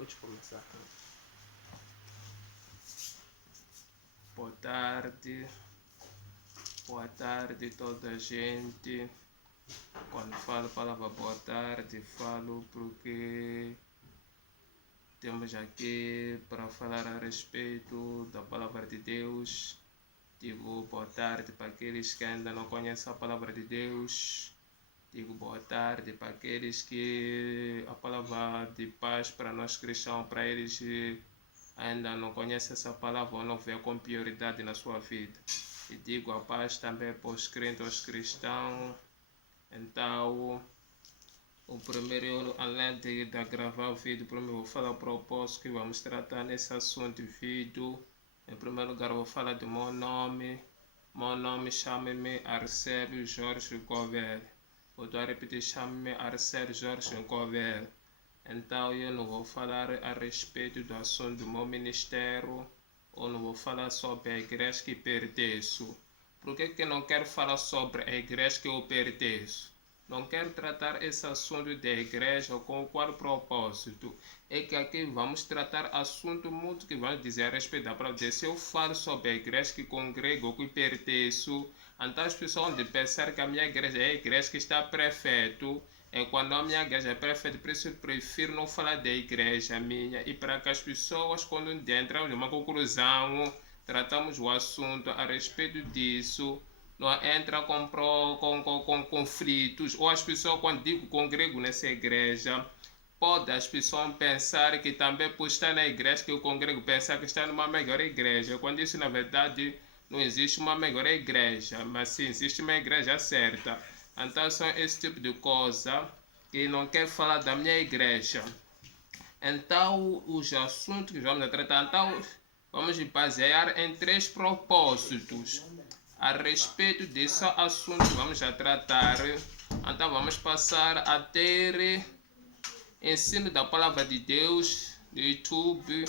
Pode começar. Boa tarde toda a gente. Quando falo a palavra boa tarde, falo porque temos aqui para falar a respeito da palavra de Deus. Digo boa tarde para aqueles que ainda não conhecem a palavra de Deus. Digo boa tarde para aqueles que a palavra de paz para nós cristãos, para eles ainda não conhecem essa palavra ou não vê com prioridade na sua vida. E digo a paz também para os crentes, aos cristãos. Então, o primeiro, além de gravar o vídeo, primeiro vou falar o propósito que vamos tratar nesse assunto de vídeo. Em primeiro lugar, vou falar do meu nome. Meu nome chama-me Arcélio Jorge Gouveia. Vou repetir, chama-me Arcélio Jorge Gouveia. Então, eu não vou falar a respeito do assunto do meu ministério, ou não vou falar sobre a igreja que pertenço. Por que não quero falar sobre a igreja que eu pertenço? Não quero tratar esse assunto da igreja com qual propósito? É que aqui vamos tratar assunto muito que vai dizer a respeito da palavra de Deus. Se eu falo sobre a igreja que congrego ou que pertenço, então as pessoas vão pensar que a minha igreja é a igreja que está perfeita. É quando a minha igreja é perfeita, por isso eu prefiro não falar da igreja minha. E para que as pessoas, quando entram numa conclusão, tratamos o assunto a respeito disso, não entra com conflitos, ou as pessoas, quando digo congrego nessa igreja, pode as pessoas pensar que também por estar na igreja que eu congrego, pensar que está numa melhor igreja, quando isso na verdade não existe uma melhor igreja, mas sim existe uma igreja certa. Então são esse tipo de coisa que não quero falar da minha igreja. Então os assuntos que vamos tratar, então vamos basear em 3 propósitos. A respeito desse assunto vamos a tratar, então vamos passar a ter ensino da palavra de Deus no YouTube.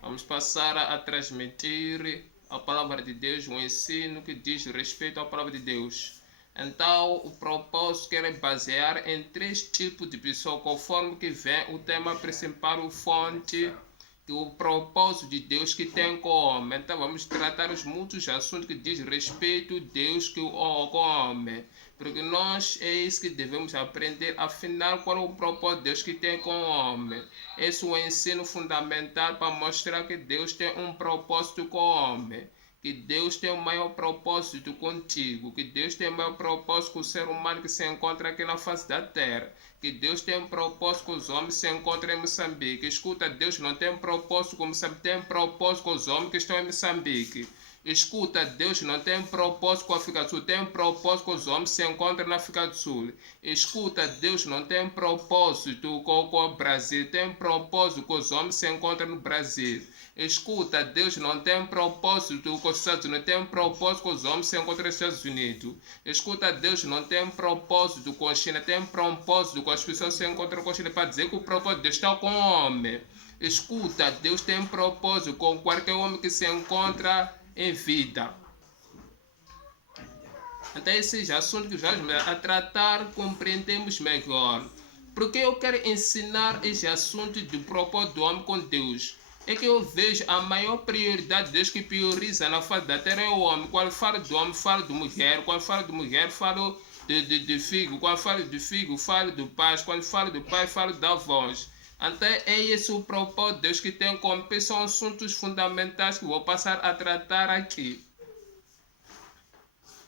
Vamos passar a transmitir a palavra de Deus, um ensino que diz respeito à palavra de Deus. Então o propósito quer basear em 3 tipos de pessoas, conforme que vem o tema principal, o fonte, o propósito de Deus que tem com o homem. Então vamos tratar os muitos assuntos que diz respeito a Deus que o homem, porque nós é isso que devemos aprender. Afinal, qual é o propósito de Deus que tem com o homem? Esse é o ensino fundamental para mostrar que Deus tem um propósito com o homem, que Deus tem o maior propósito contigo, que Deus tem o maior propósito com o ser humano que se encontra aqui na face da terra, que Deus tem um propósito com os homens que se encontram em Moçambique. Escuta, Deus não tem um propósito com Moçambique, tem um propósito com os homens que estão em Moçambique. Escuta, Deus não tem um propósito com a África do Sul, tem um propósito com os homens que se encontram na África do Sul. Escuta, Deus não tem um propósito com o Brasil, tem um propósito com os homens que se encontram no Brasil. Escuta, Deus não tem um propósito com os Estados Unidos, tem um propósito com os homens que se encontram nos Estados Unidos. Escuta, Deus não tem um propósito com a China, tem um propósito com as pessoas que se encontram com a China, para dizer que o propósito de Deus está com o homem. Escuta, Deus tem um propósito com qualquer homem que se encontra em vida. Então esses assuntos que vamos a tratar, compreendemos melhor. Porque eu quero ensinar esse assunto do propósito do homem com Deus. É que eu vejo a maior prioridade de Deus que prioriza na face da terra é o homem. Quando falo do homem, falo de mulher. Quando falo de mulher, falo de filho. Quando falo de filho, falo do pai. Quando falo do pai, falo da voz. Então é esse o propósito de Deus que tem como. São assuntos fundamentais que vou passar a tratar aqui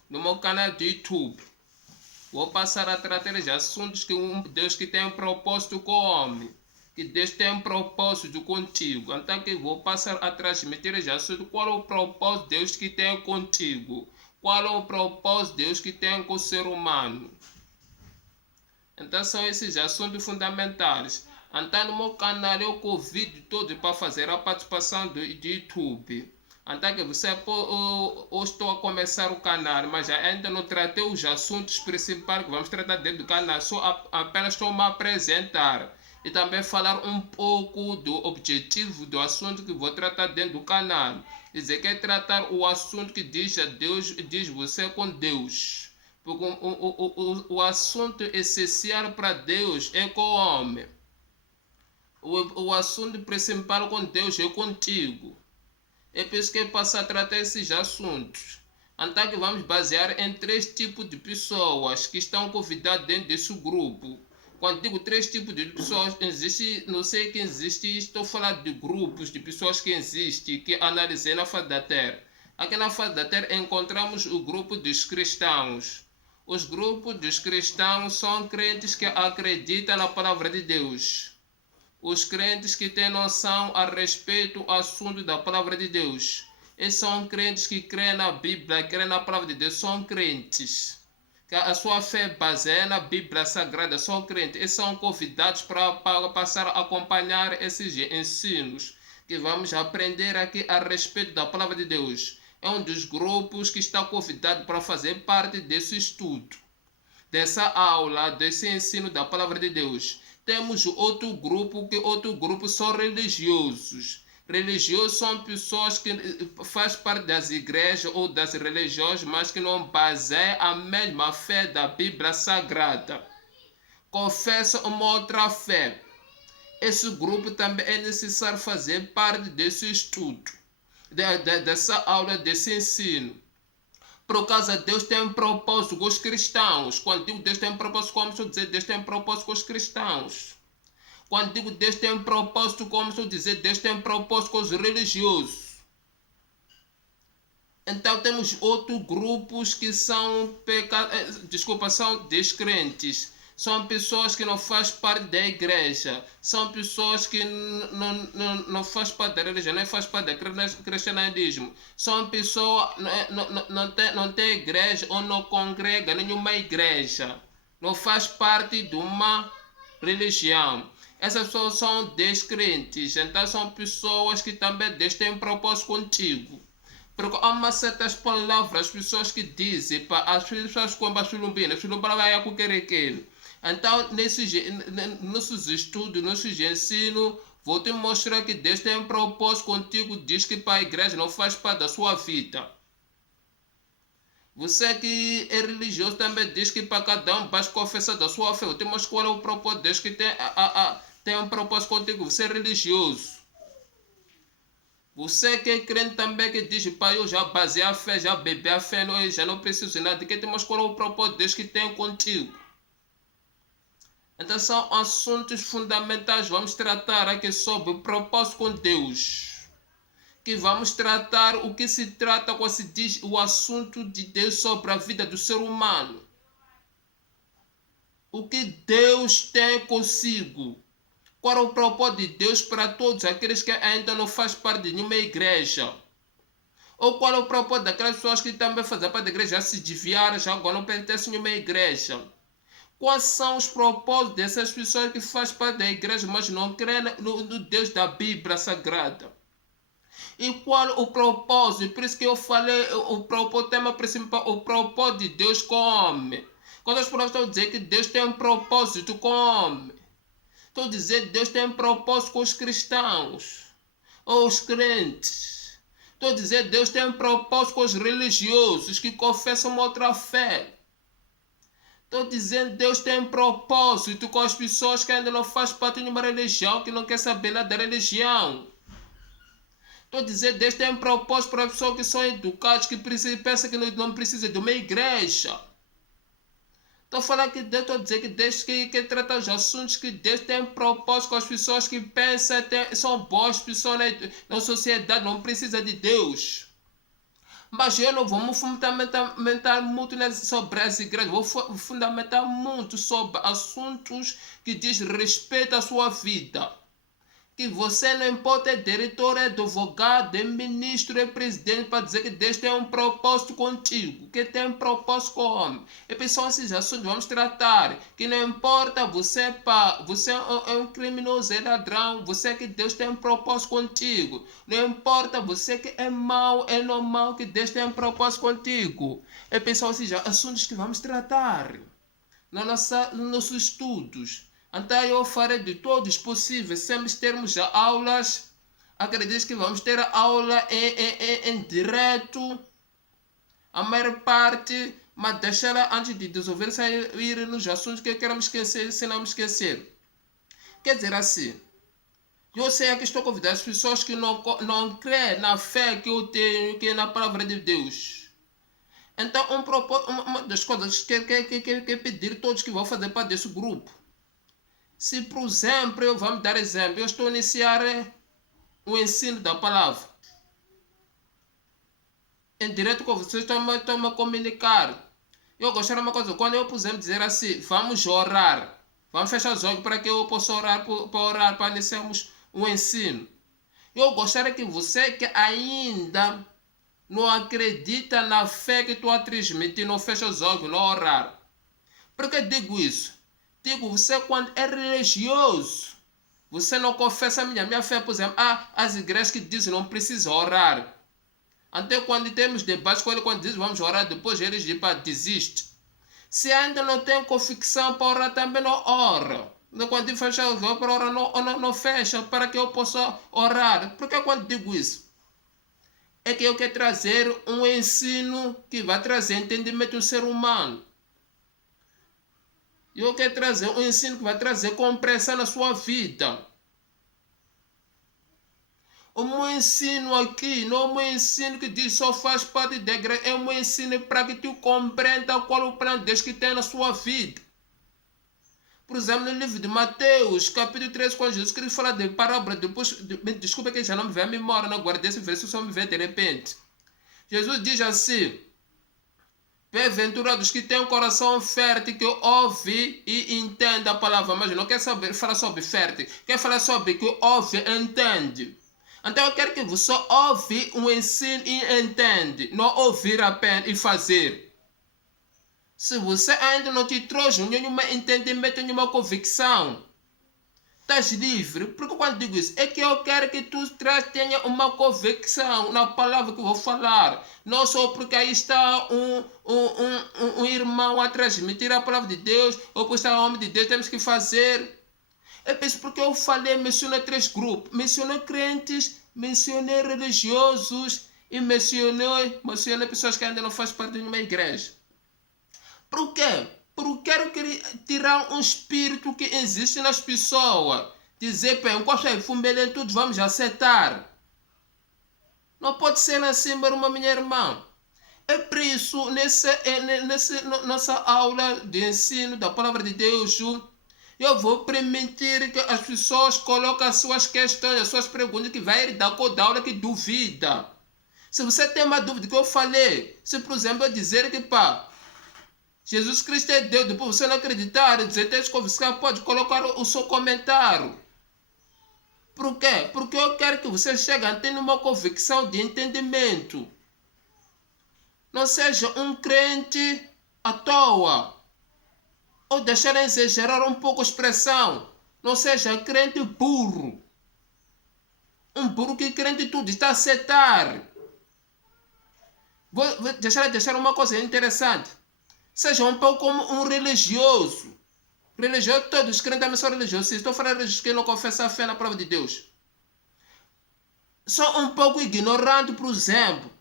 no meu canal do YouTube. Vou passar a tratar de assuntos que Deus que tem um propósito com o homem, que Deus tem um propósito contigo. Então que vou passar a transmitir esse assunto. Qual é o propósito de Deus que tem contigo? Qual é o propósito de Deus que tem com o ser humano? Então são esses assuntos fundamentais. Então no meu canal eu convido todos para fazer a participação do YouTube. Então que você eu estou a começar o canal, mas ainda não tratei os assuntos principais que vamos tratar dentro do canal. Só apenas estou a apresentar e também falar um pouco do objetivo do assunto que vou tratar dentro do canal. Dizer que é tratar o assunto que diz a Deus, diz você com Deus. Porque o assunto essencial para Deus é com o homem. o assunto principal com Deus é contigo. É por isso que passa a tratar esses assuntos. Então que vamos basear em 3 tipos de pessoas que estão convidadas dentro desse grupo. Quando digo 3 tipos de pessoas, existe, não sei que existe, estou a falar de grupos de pessoas que existem, que analisei na face da Terra. Aqui na face da Terra encontramos o grupo dos cristãos. Os grupos dos cristãos são crentes que acreditam na palavra de Deus. Os crentes que têm noção a respeito do assunto da palavra de Deus. Eles são crentes que creem na Bíblia, creem na palavra de Deus, são crentes. Que a sua fé baseada na Bíblia Sagrada, são crentes. Eles são convidados para passar a acompanhar esses ensinos que vamos aprender aqui a respeito da palavra de Deus. É um dos grupos que está convidado para fazer parte desse estudo, dessa aula, desse ensino da palavra de Deus. Temos outro grupo são religiosos. Religiosos são pessoas que fazem parte das igrejas ou das religiões, mas que não baseiam a mesma fé da Bíblia Sagrada. Confessam uma outra fé. Esse grupo também é necessário fazer parte desse estudo, dessa aula, desse ensino. Por causa Deus tem um propósito com os cristãos. Quando digo Deus tem um propósito, como estou dizer, Deus tem um propósito com os cristãos. Quando digo Deus tem um propósito, como estou dizer, Deus tem um propósito com os religiosos. Então temos outros grupos que são são descrentes. São pessoas que não fazem parte da igreja. São pessoas que não fazem parte da religião, não fazem parte do cristianismo. São pessoas que não tem igreja ou não congrega nenhuma igreja. Não faz parte de uma religião. Essas pessoas são descrentes. Então são pessoas que também Deus tem um propósito contigo. Porque há uma certas palavras, as pessoas que dizem, para as pessoas como as filumbinas, vai querer. Então, nesses estudos, nesses ensinos, vou te mostrar que Deus tem um propósito contigo, diz que para a igreja não faz parte da sua vida. Você que é religioso também diz que para cada um vai confessar da sua fé. Vou te mostrar qual é o propósito de Deus que tem um propósito contigo. Você é religioso. Você que é crente também que diz, pai, eu já basei a fé, já bebi a fé, já não preciso de nada. Que te mostrar qual é o propósito de Deus que tem contigo. Então são assuntos fundamentais. Vamos tratar aqui sobre o propósito com Deus. Que vamos tratar o que se trata quando se diz o assunto de Deus sobre a vida do ser humano. O que Deus tem consigo. Qual é o propósito de Deus para todos aqueles que ainda não fazem parte de nenhuma igreja? Ou qual é o propósito daquelas pessoas que também fazem parte da igreja, já se desviaram, já agora não pertencem a nenhuma igreja? Quais são os propósitos dessas pessoas que fazem parte da igreja, mas não creem no Deus da Bíblia Sagrada? E qual o propósito? Por isso que eu falei o tema principal, o propósito de Deus com o homem. Quando as pessoas estão dizendo que Deus tem um propósito com o homem, estou dizendo que Deus tem um propósito com os cristãos, ou os crentes. Estou dizendo que Deus tem um propósito com os religiosos que confessam uma outra fé. Estou dizendo que Deus tem um propósito com as pessoas que ainda não fazem parte de uma religião, que não quer saber nada da religião. Estou dizendo que Deus tem um propósito para as pessoas que são educadas, que pensam que não precisam de uma igreja. Estou falando que Deus, estou dizendo que Deus que trata os assuntos, que Deus tem um propósito com as pessoas que pensam, são boas pessoas na sociedade, não precisam de Deus. Mas eu não vou me fundamentar muito sobre as igrejas, vou fundamentar muito sobre assuntos que diz respeito à sua vida. Que você não importa é diretor, é advogado, é ministro, é presidente, para dizer que Deus tem um propósito contigo, que tem um propósito com o homem. E pessoal, esses assuntos vamos tratar, que não importa você é um criminoso, é ladrão, você que Deus tem um propósito contigo. Não importa você que é mau, é normal, que Deus tem um propósito contigo. E pessoal, esses assuntos que vamos tratar nos nossos estudos. Então eu farei de todos possíveis, sempre termos aulas. Acredito que vamos ter aula em direto, a maior parte, mas deixar antes de resolver sair nos assuntos que queremos esquecer, se não me esquecer. Quer dizer assim, Eu sei que estou a convidar as pessoas que não creem na fé que eu tenho, que é na palavra de Deus. Então, uma das coisas que eu pedir a todos que vão fazer parte desse grupo. Se, por exemplo, vamos dar exemplo, eu estou a iniciar o ensino da palavra. Em direto com vocês estão a comunicar. Eu gostaria de uma coisa, quando eu, por exemplo, dizer assim, vamos orar. Vamos fechar os olhos para que eu possa orar, para iniciarmos o ensino. Eu gostaria que você que ainda não acredita na fé que tu a transmitir, não fecha os olhos, não orar. Por que digo isso? Digo, você quando é religioso, você não confessa a minha fé, por exemplo, as igrejas que dizem não precisa orar. Até quando temos debates com ele, quando diz vamos orar, depois eles dizem, desiste. Se ainda não tem convicção para orar, também não ora. Quando fecha os olhos para orar, não fecha para que eu possa orar. Por que quando digo isso? É que eu quero trazer um ensino que vai trazer entendimento do ser humano. Eu quero trazer um ensino que vai trazer compreensão na sua vida. O meu ensino aqui não é um ensino que diz só faz parte da igreja, é um ensino para que tu compreenda qual é o plano de Deus que tem na sua vida. Por exemplo, no livro de Mateus, capítulo 3, quando Jesus Cristo fala de parábola, desculpa que já não me vem a memória, não guardei esse versículo, só me vem de repente. Jesus diz assim, bem-aventurados que têm um coração fértil, que ouve e entende a palavra, mas não quer falar sobre fértil, quer falar sobre que ouve e entende. Então eu quero que você ouve um ensino e entende, não ouvir apenas e fazer. Se você ainda não te trouxe nenhum entendimento, nenhuma convicção, estás livre. Porque quando digo isso, é que eu quero que tu tenha uma convicção na palavra que eu vou falar. Não só porque aí está um irmão a transmitir a palavra de Deus, ou por estar o homem de Deus, temos que fazer. É por isso porque eu falei, mencionei 3 grupos. Mencionei crentes, mencionei religiosos e mencionei pessoas que ainda não fazem parte de uma igreja. Por quê? Porque eu quero tirar um espírito que existe nas pessoas. Dizer, pá, encosta aí, fumbelê, tudo vamos aceitar. Não pode ser assim, meu irmão, minha irmã. É por isso, nessa aula de ensino da palavra de Deus, eu vou permitir que as pessoas coloquem as suas questões, as suas perguntas, que vai dar com a aula que duvida. Se você tem uma dúvida que eu falei, se por exemplo eu dizer que Jesus Cristo é Deus, depois você não acreditar, dizer que pode colocar o seu comentário. Por quê? Porque eu quero que você chegue a ter uma convicção de entendimento. Não seja um crente à toa. Ou deixar exagerar um pouco a expressão. Não seja crente burro. Um burro que crente tudo está a aceitar. Vou deixar uma coisa interessante. Seja um pouco como um religioso. Religioso, todos os crentes também são religiosos. Se estou a falar de religiosos que não confessam a fé na palavra de Deus. Só um pouco ignorante, por exemplo.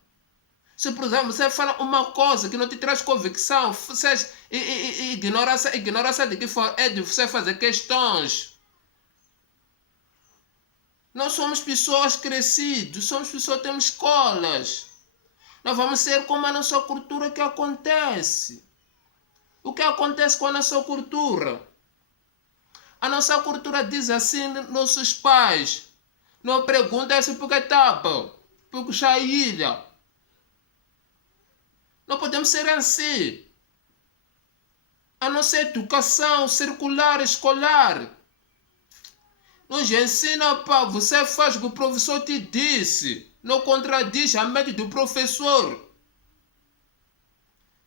Se, por exemplo, você fala uma coisa que não te traz convicção, seja ignorância de que for, é de você fazer questões. Nós somos pessoas crescidas, somos pessoas que temos escolas. Nós vamos ser como a nossa cultura que acontece. O que acontece com a nossa cultura? A nossa cultura diz assim, nossos pais. Não perguntam se porque tapa, porque chailha. Não podemos ser assim. A nossa educação circular, escolar, nos ensina, você faz o que o professor te disse. Não contradiz a mente do professor.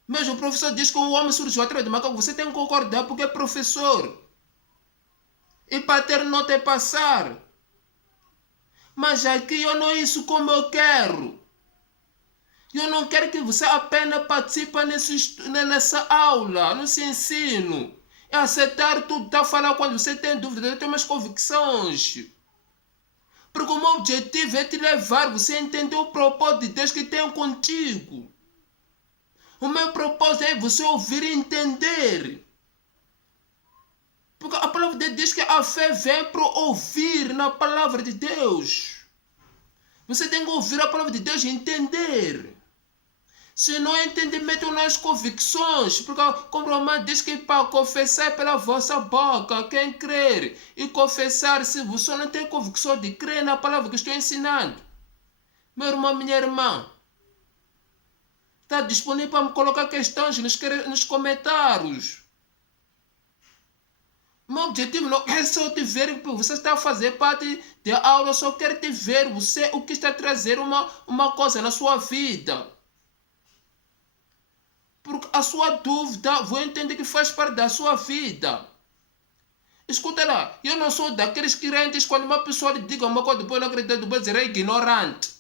Mas o professor diz que o homem surgiu atrás de macaco. Você tem que concordar porque é professor. E para ter nota é passar. Mas aqui eu não é isso como eu quero. Eu não quero que você apenas participe nessa aula, nesse ensino. É aceitar tudo, tá falando quando você tem dúvida, tem umas convicções. Porque o meu objetivo é te levar, você a entender o propósito de Deus que tem contigo. O meu propósito é você ouvir e entender. Porque a palavra de Deus diz que a fé vem para ouvir, na palavra de Deus. Você tem que ouvir a palavra de Deus e entender. Se não entendimento nas convicções, porque como Romano diz que para confessar pela vossa boca, quem crer e confessar, se você não tem convicção de crer na palavra que estou ensinando, meu irmão, minha irmã, está disponível para me colocar questões nos comentários. O meu objetivo não é só te ver que você está a fazer parte da aula, eu só quero te ver você, o que está a trazer uma coisa na sua vida. Porque a sua dúvida, vou entender que faz parte da sua vida. Escuta lá, eu não sou daqueles crentes quando uma pessoa lhe diga uma coisa, depois não acredita, depois dizer é ignorante.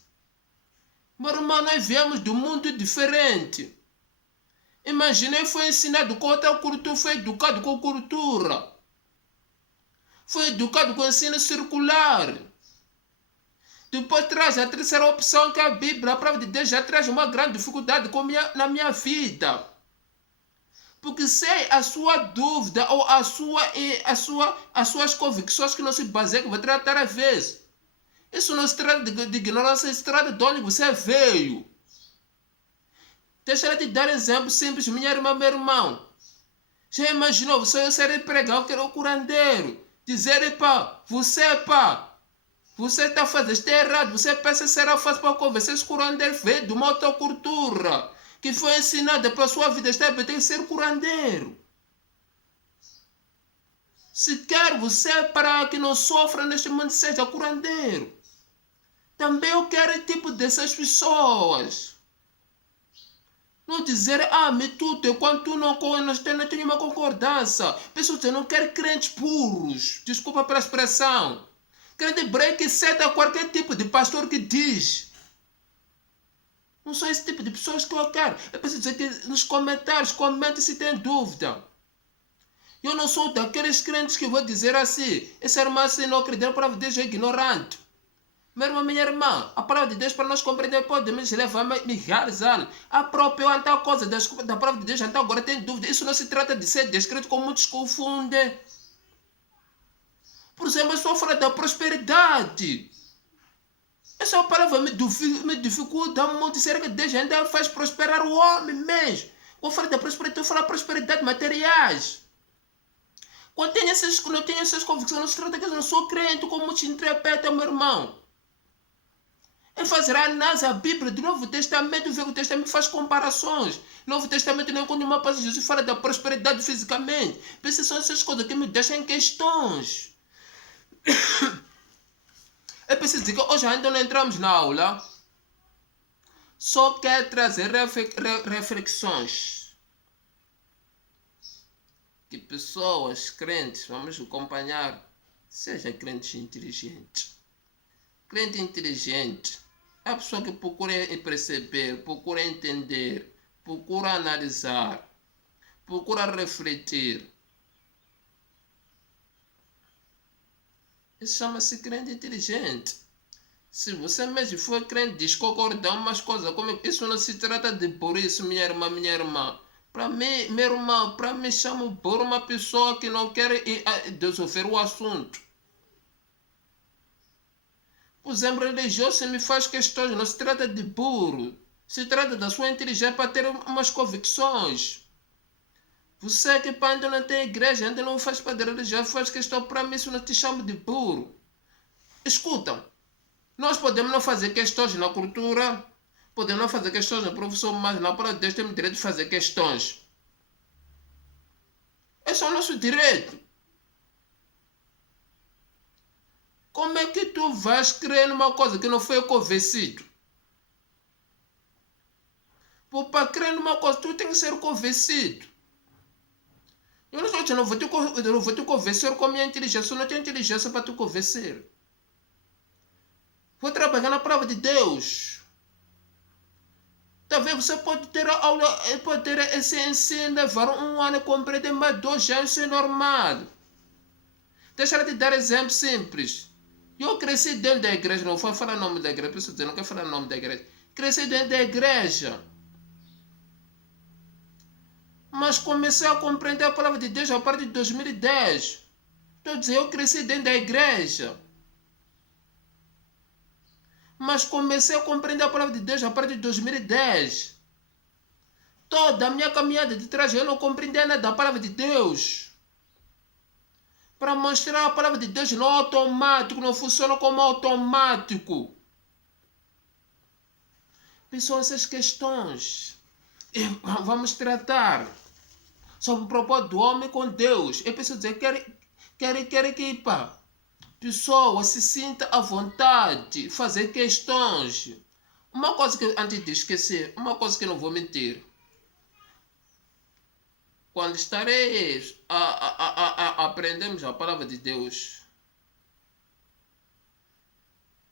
Meu irmão, nós viemos de um mundo diferente. Imagina, eu fui ensinado com outra cultura, fui educado com cultura. Fui educado com ensino circular. Depois traz a terceira opção, que é a Bíblia, a palavra de Deus já traz uma grande dificuldade na minha vida. Porque sei a sua dúvida ou as suas convicções que não se baseiam, que vai tratar às vezes. Isso não se trata de ignorância, se trata de onde você veio. Deixa eu te dar exemplo simples, minha irmã, meu irmão. Já imaginou, você ser pregar, que era o curandeiro. Dizer, pá, você está fazendo, está errado, você pensa que será fácil para convencer esse curandeiro, veio de uma outra cultura, que foi ensinada para a sua vida, está bem, tem que ser curandeiro. Se quer você, para que não sofra neste mundo, seja curandeiro. Também eu quero tipo dessas pessoas. Não dizer, me tudo, enquanto tu não tem uma concordância. Pessoas que não querem crentes puros. Desculpa pela expressão. Crente break ceda qualquer tipo de pastor que diz. Não são esse tipo de pessoas que eu quero. É preciso dizer que nos comentários, comente se tem dúvida. Eu não sou daqueles crentes que vou dizer assim, esse irmão assim não acredita na palavra de Deus é ignorante. Meu irmão, minha irmã, a palavra de Deus para nós compreender pode nos levar milhares de anos. A própria tal coisa da palavra de Deus, então agora tem dúvida. Isso não se trata de ser descrito como muitos confundem. Por exemplo, eu só falo da prosperidade. Essa palavra me dificulta muito dizer que Deus ainda faz prosperar o homem mesmo. Quando eu falo da prosperidade, eu falo da prosperidade materiais. Quando não tenho essas convicções, não se trata que eu não sou crente, como te interpreta, meu irmão. É fazer a análise a Bíblia do Novo Testamento, ver que o Testamento faz comparações. Novo Testamento não é quando uma passagem Jesus fala da prosperidade fisicamente. Essas são essas coisas que me deixam em questões. É preciso dizer que hoje ainda não entramos na aula. Só quero trazer reflexões. Que pessoas crentes, vamos acompanhar, seja crente inteligente. Crente inteligente é a pessoa que procura perceber, procura entender, procura analisar, procura refletir. Isso chama-se crente inteligente. Se você mesmo for crente, diz concordar umas coisas, como isso não se trata de por isso, minha irmã. Para mim, meu irmão, para mim chamo por uma pessoa que não quer resolver o assunto. Por exemplo, religioso me faz questões, não se trata de burro. Se trata da sua inteligência para ter umas convicções. Você que ainda não tem igreja, ainda não faz parte da religião, faz questão para mim, isso não te chamo de burro. Escuta, nós podemos não fazer questões na cultura, podemos não fazer questões na profissão, mas na palavra de Deus temos direito de fazer questões. Esse é o nosso direito. Como é que tu vais crer numa coisa que não foi convencido? Para crer numa coisa, tu tem que ser convencido. Eu não vou te convencer com a minha inteligência, eu não tenho inteligência para te convencer. Vou trabalhar na palavra de Deus. Talvez você pode ter a aula, pode ter esse ensino, levar um ano a compreender, mas 2 anos isso é normal. Deixa eu te dar exemplo simples. Eu cresci dentro da igreja, não vou falar o nome da igreja, preciso dizer, não quero falar o nome da igreja. Cresci dentro da igreja. Mas comecei a compreender a palavra de Deus a partir de 2010. Estou dizendo, eu cresci dentro da igreja. Mas comecei a compreender a palavra de Deus a partir de 2010. Toda a minha caminhada de trás eu não compreendia nada da palavra de Deus. Para mostrar a palavra de Deus não é automático, não funciona como automático. São essas questões. E vamos tratar sobre o propósito do homem com Deus. Eu preciso dizer, quer que a pessoa se sinta à vontade, fazer questões. Uma coisa que, antes de esquecer, uma coisa que não vou mentir. Quando estarei a aprendermos a palavra de Deus,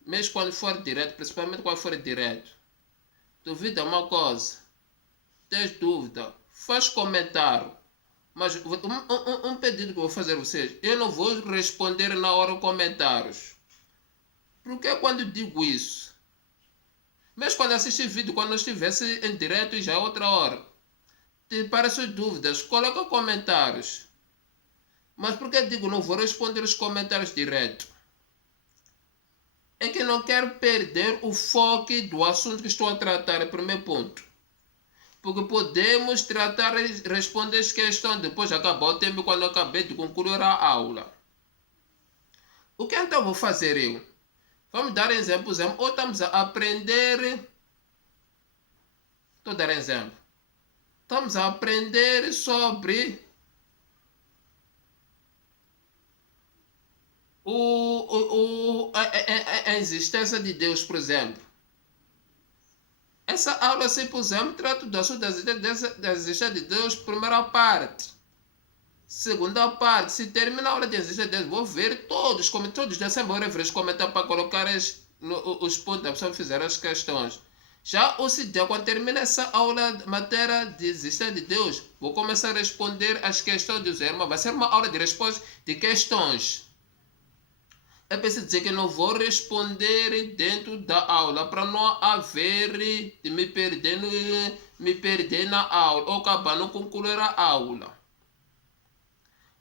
mesmo quando for direto, principalmente quando for direto, duvida uma coisa, tens dúvida, faz comentário. Mas um pedido que eu vou fazer a vocês, eu não vou responder na hora comentários. Porque quando digo isso, mesmo quando assistir vídeo, quando eu estivesse em direto e já é outra hora, para suas dúvidas, coloca comentários. Mas por que digo não vou responder os comentários direto? É que não quero perder o foco do assunto que estou a tratar, é o primeiro ponto. Porque podemos tratar e responder as questões depois de acabar o tempo quando eu acabei de concluir a aula. O que então vou fazer eu? Vamos dar exemplo. Ou estamos a aprender... Estou a dar exemplo. Estamos a aprender sobre a existência de Deus, por exemplo. Essa aula, se por exemplo, trata do assunto da existência de Deus, primeira parte. Segunda parte, se termina a aula de existência de Deus, vou ver todos sempre vou rever os comentários para colocar os pontos da pessoa fizer as questões. Já o dia, quando termina essa aula, matéria de existência de Deus, vou começar a responder as questões dos irmãos. Vai ser uma aula de resposta de questões. É preciso dizer que não vou responder dentro da aula para não haver de me perder na aula ou acabar não concluir a aula.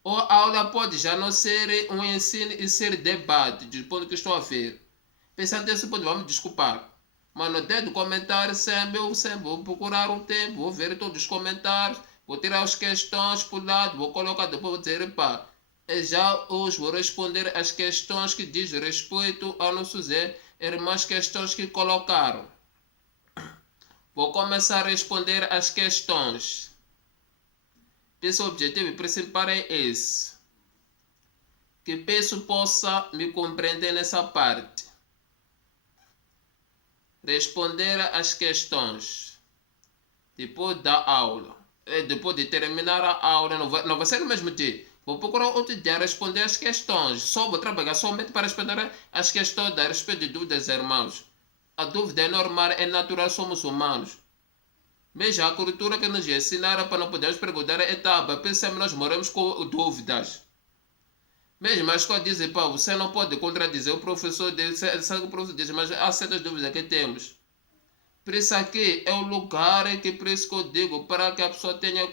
Ou a aula pode já não ser um ensino e ser debate, do ponto que estou a ver. Pensando nesse ponto, vamos desculpar. Mas no dedo comentário sempre vou procurar um tempo, vou ver todos os comentários, vou tirar as questões por lado, vou colocar, depois vou dizer, pá, já hoje vou responder as questões que diz respeito a nossos irmãos, questões que colocaram. Vou começar a responder as questões. Esse objetivo principal é esse. Que penso possa me compreender nessa parte. Responder as questões. Depois da aula. Depois de terminar a aula, não vai ser no mesmo dia. Vou procurar outro dia responder as questões. Só vou trabalhar somente para responder as questões a respeito de dúvidas, irmãos. A dúvida é normal, é natural, somos humanos. Mesmo a cultura que nos ensinaram para não podermos perguntar a etapa, pensamos nós moramos com dúvidas. Mesmo a escola diz, pá, você não pode contradizer o professor dele, sabe o professor diz, mas há certas dúvidas que temos. Por isso aqui é o lugar que por isso que eu digo, para que a pessoa tenha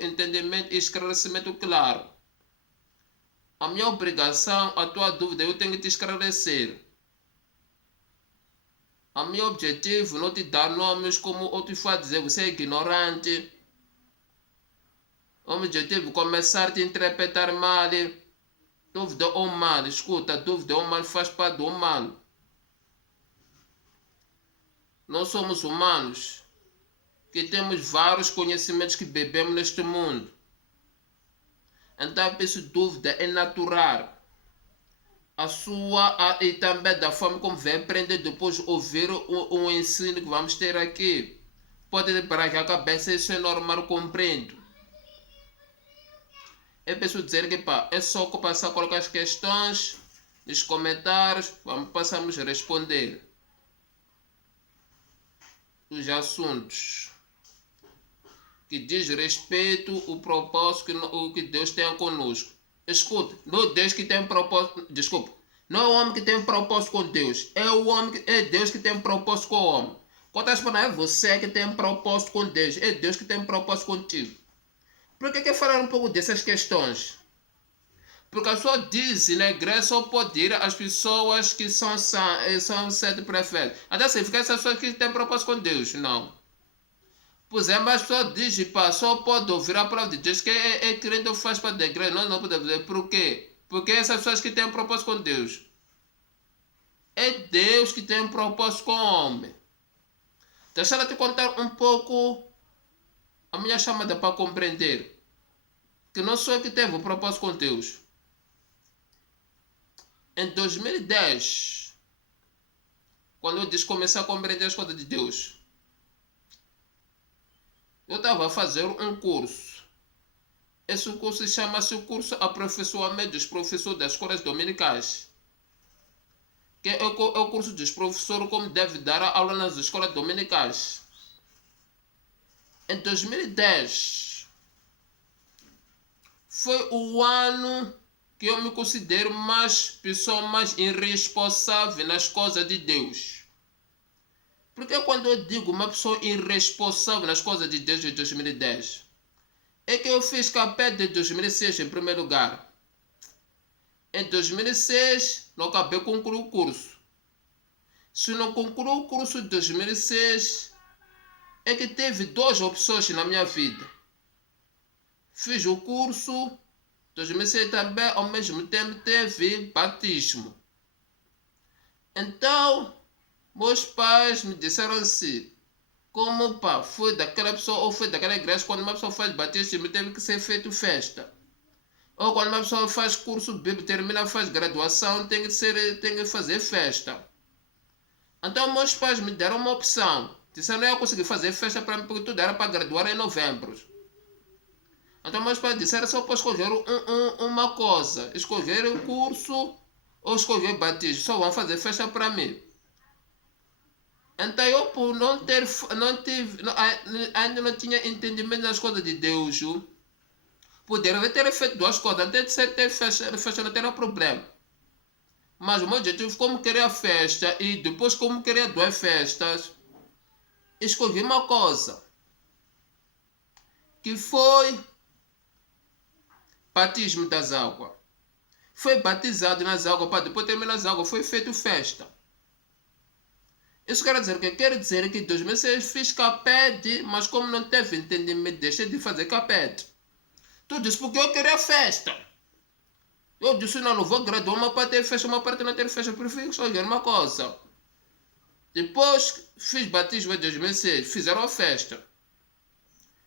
entendimento e esclarecimento claro. A minha obrigação, a tua dúvida, eu tenho que te esclarecer. O meu objetivo não te dar nomes como outro faz dizer, você é ignorante. O meu objetivo é começar a te interpretar mal. Dúvida humana, escuta, dúvida humana faz parte do humano. Nós somos humanos que temos vários conhecimentos que bebemos neste mundo. Então, essa dúvida é natural. A sua e também da forma como vai aprender depois de ouvir o ensino que vamos ter aqui. Pode parar que a cabeça, isso é normal, compreendo. É preciso dizer que é só passar a colocar as questões nos comentários, passamos a responder os assuntos que diz respeito ao propósito que Deus tem conosco. Escuta, não é Deus que tem propósito, desculpa, não é o homem que tem propósito com Deus, é Deus que tem propósito com o homem. Quantas palavras é você que tem propósito com Deus, é Deus que tem propósito contigo. Por que falar um pouco dessas questões? Porque as pessoas dizem na igreja só pode ir as pessoas que são sete prefeitos. Até se fica essas pessoas que têm propósito com Deus. Não. Por exemplo, as pessoas dizem, pá, só pode ouvir a palavra de Deus que é crente faz parte da igreja. Não podemos dizer. Por quê? Porque essas pessoas que têm propósito com Deus. É Deus que tem propósito com o homem. Deixa eu te contar um pouco a minha chamada para compreender que não sou eu que teve o propósito com Deus. Em 2010, quando eu disse começar a compreender as coisas de Deus, eu estava a fazer um curso. Esse curso chama-se o curso Aperfeiçoamento dos Professores das Escolas Dominicais. Que é o curso dos professores como deve dar a aula nas escolas dominicais. Em 2010, foi o ano que eu me considero pessoa mais irresponsável nas coisas de Deus. Porque quando eu digo uma pessoa irresponsável nas coisas de Deus em 2010, é que eu fiz capeta de 2006 em primeiro lugar. Em 2006, não acabei concluir o curso. Se não concluí o curso de 2006, é que teve duas opções na minha vida. Fiz o curso, 2006 também, ao mesmo tempo teve batismo. Então, meus pais me disseram assim, como pá, foi daquela pessoa ou foi daquela igreja, quando uma pessoa faz batismo, teve que ser feito festa. Ou quando uma pessoa faz curso bíblico, termina, faz graduação, tem que fazer festa. Então meus pais me deram uma opção. Disseram que eu consegui fazer festa para mim, porque tudo era para graduar em novembro. Então meus pais disseram só para escolher uma coisa. Escolher o curso ou escolher batismo. Só vão fazer festa para mim. Então eu, por ainda não tinha entendimento das coisas de Deus, poderia ter feito duas coisas. Até de ser ter festa não teria problema. Mas o meu objetivo, como queria festa e depois como queria duas festas, escolhi uma coisa. Que foi batismo das águas. Foi batizado nas águas, para depois terminar as águas, foi feito festa. Isso quer dizer que em 2006 fiz capete, mas como não teve entendimento, deixei de fazer capete. Tu disse porque eu queria festa. Eu disse não vou graduar uma parte ter festa, uma parte não ter festa, prefiro escolher uma coisa. Depois fiz batismo em 2006, fizeram a festa.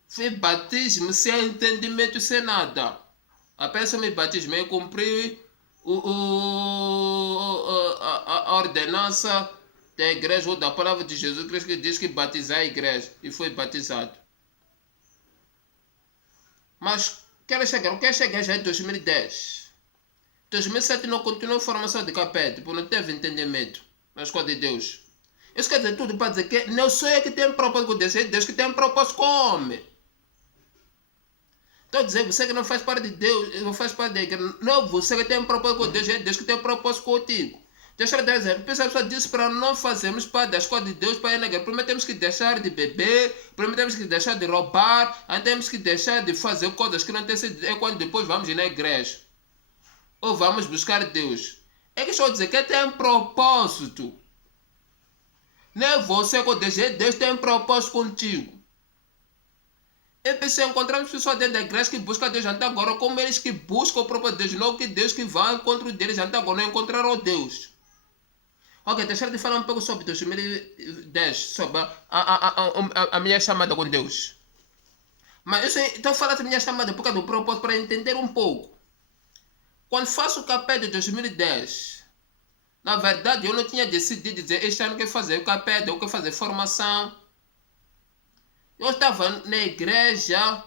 Fiz batismo sem entendimento, sem nada. Apenas me batismo e cumpri a ordenança da igreja ou da palavra de Jesus Cristo que diz que batizar a igreja. E foi batizado. Mas quero chegar já em 2010. 2007 não continuou a formação de capete, porque não teve entendimento nas coisas de Deus. Isso quer dizer tudo para dizer que não sou eu que tenho propósito com Deus, é Deus que tem propósito com o homem. Estou dizendo, você que não faz parte de Deus, não faz parte da igreja, não, você que tem propósito com Deus, é Deus que tem propósito contigo. Deixa eu dar exemplo. A pessoa disse para não fazermos parte das coisas de Deus para ir na igreja. Primeiro temos que deixar de beber, primeiro temos que deixar de roubar, aí temos que deixar de fazer coisas que não tem sentido. É quando depois vamos ir na igreja. Ou vamos buscar Deus. É que estou a dizer que tem propósito. Não é você com Deus, é Deus tem propósito contigo. E pensei, encontramos pessoas dentro da igreja que buscam Deus até agora, como eles que buscam o próprio Deus, não que Deus que vai ao encontro deles até agora, não encontraram Deus. Ok, deixa eu te falar um pouco sobre 2010, sobre a minha chamada com Deus. Mas eu estou falando da minha chamada por causa do propósito, para entender um pouco. Quando faço o capeta de 2010, na verdade eu não tinha decidido dizer este ano eu quero fazer o capeta, eu quero fazer formação. Eu estava na igreja,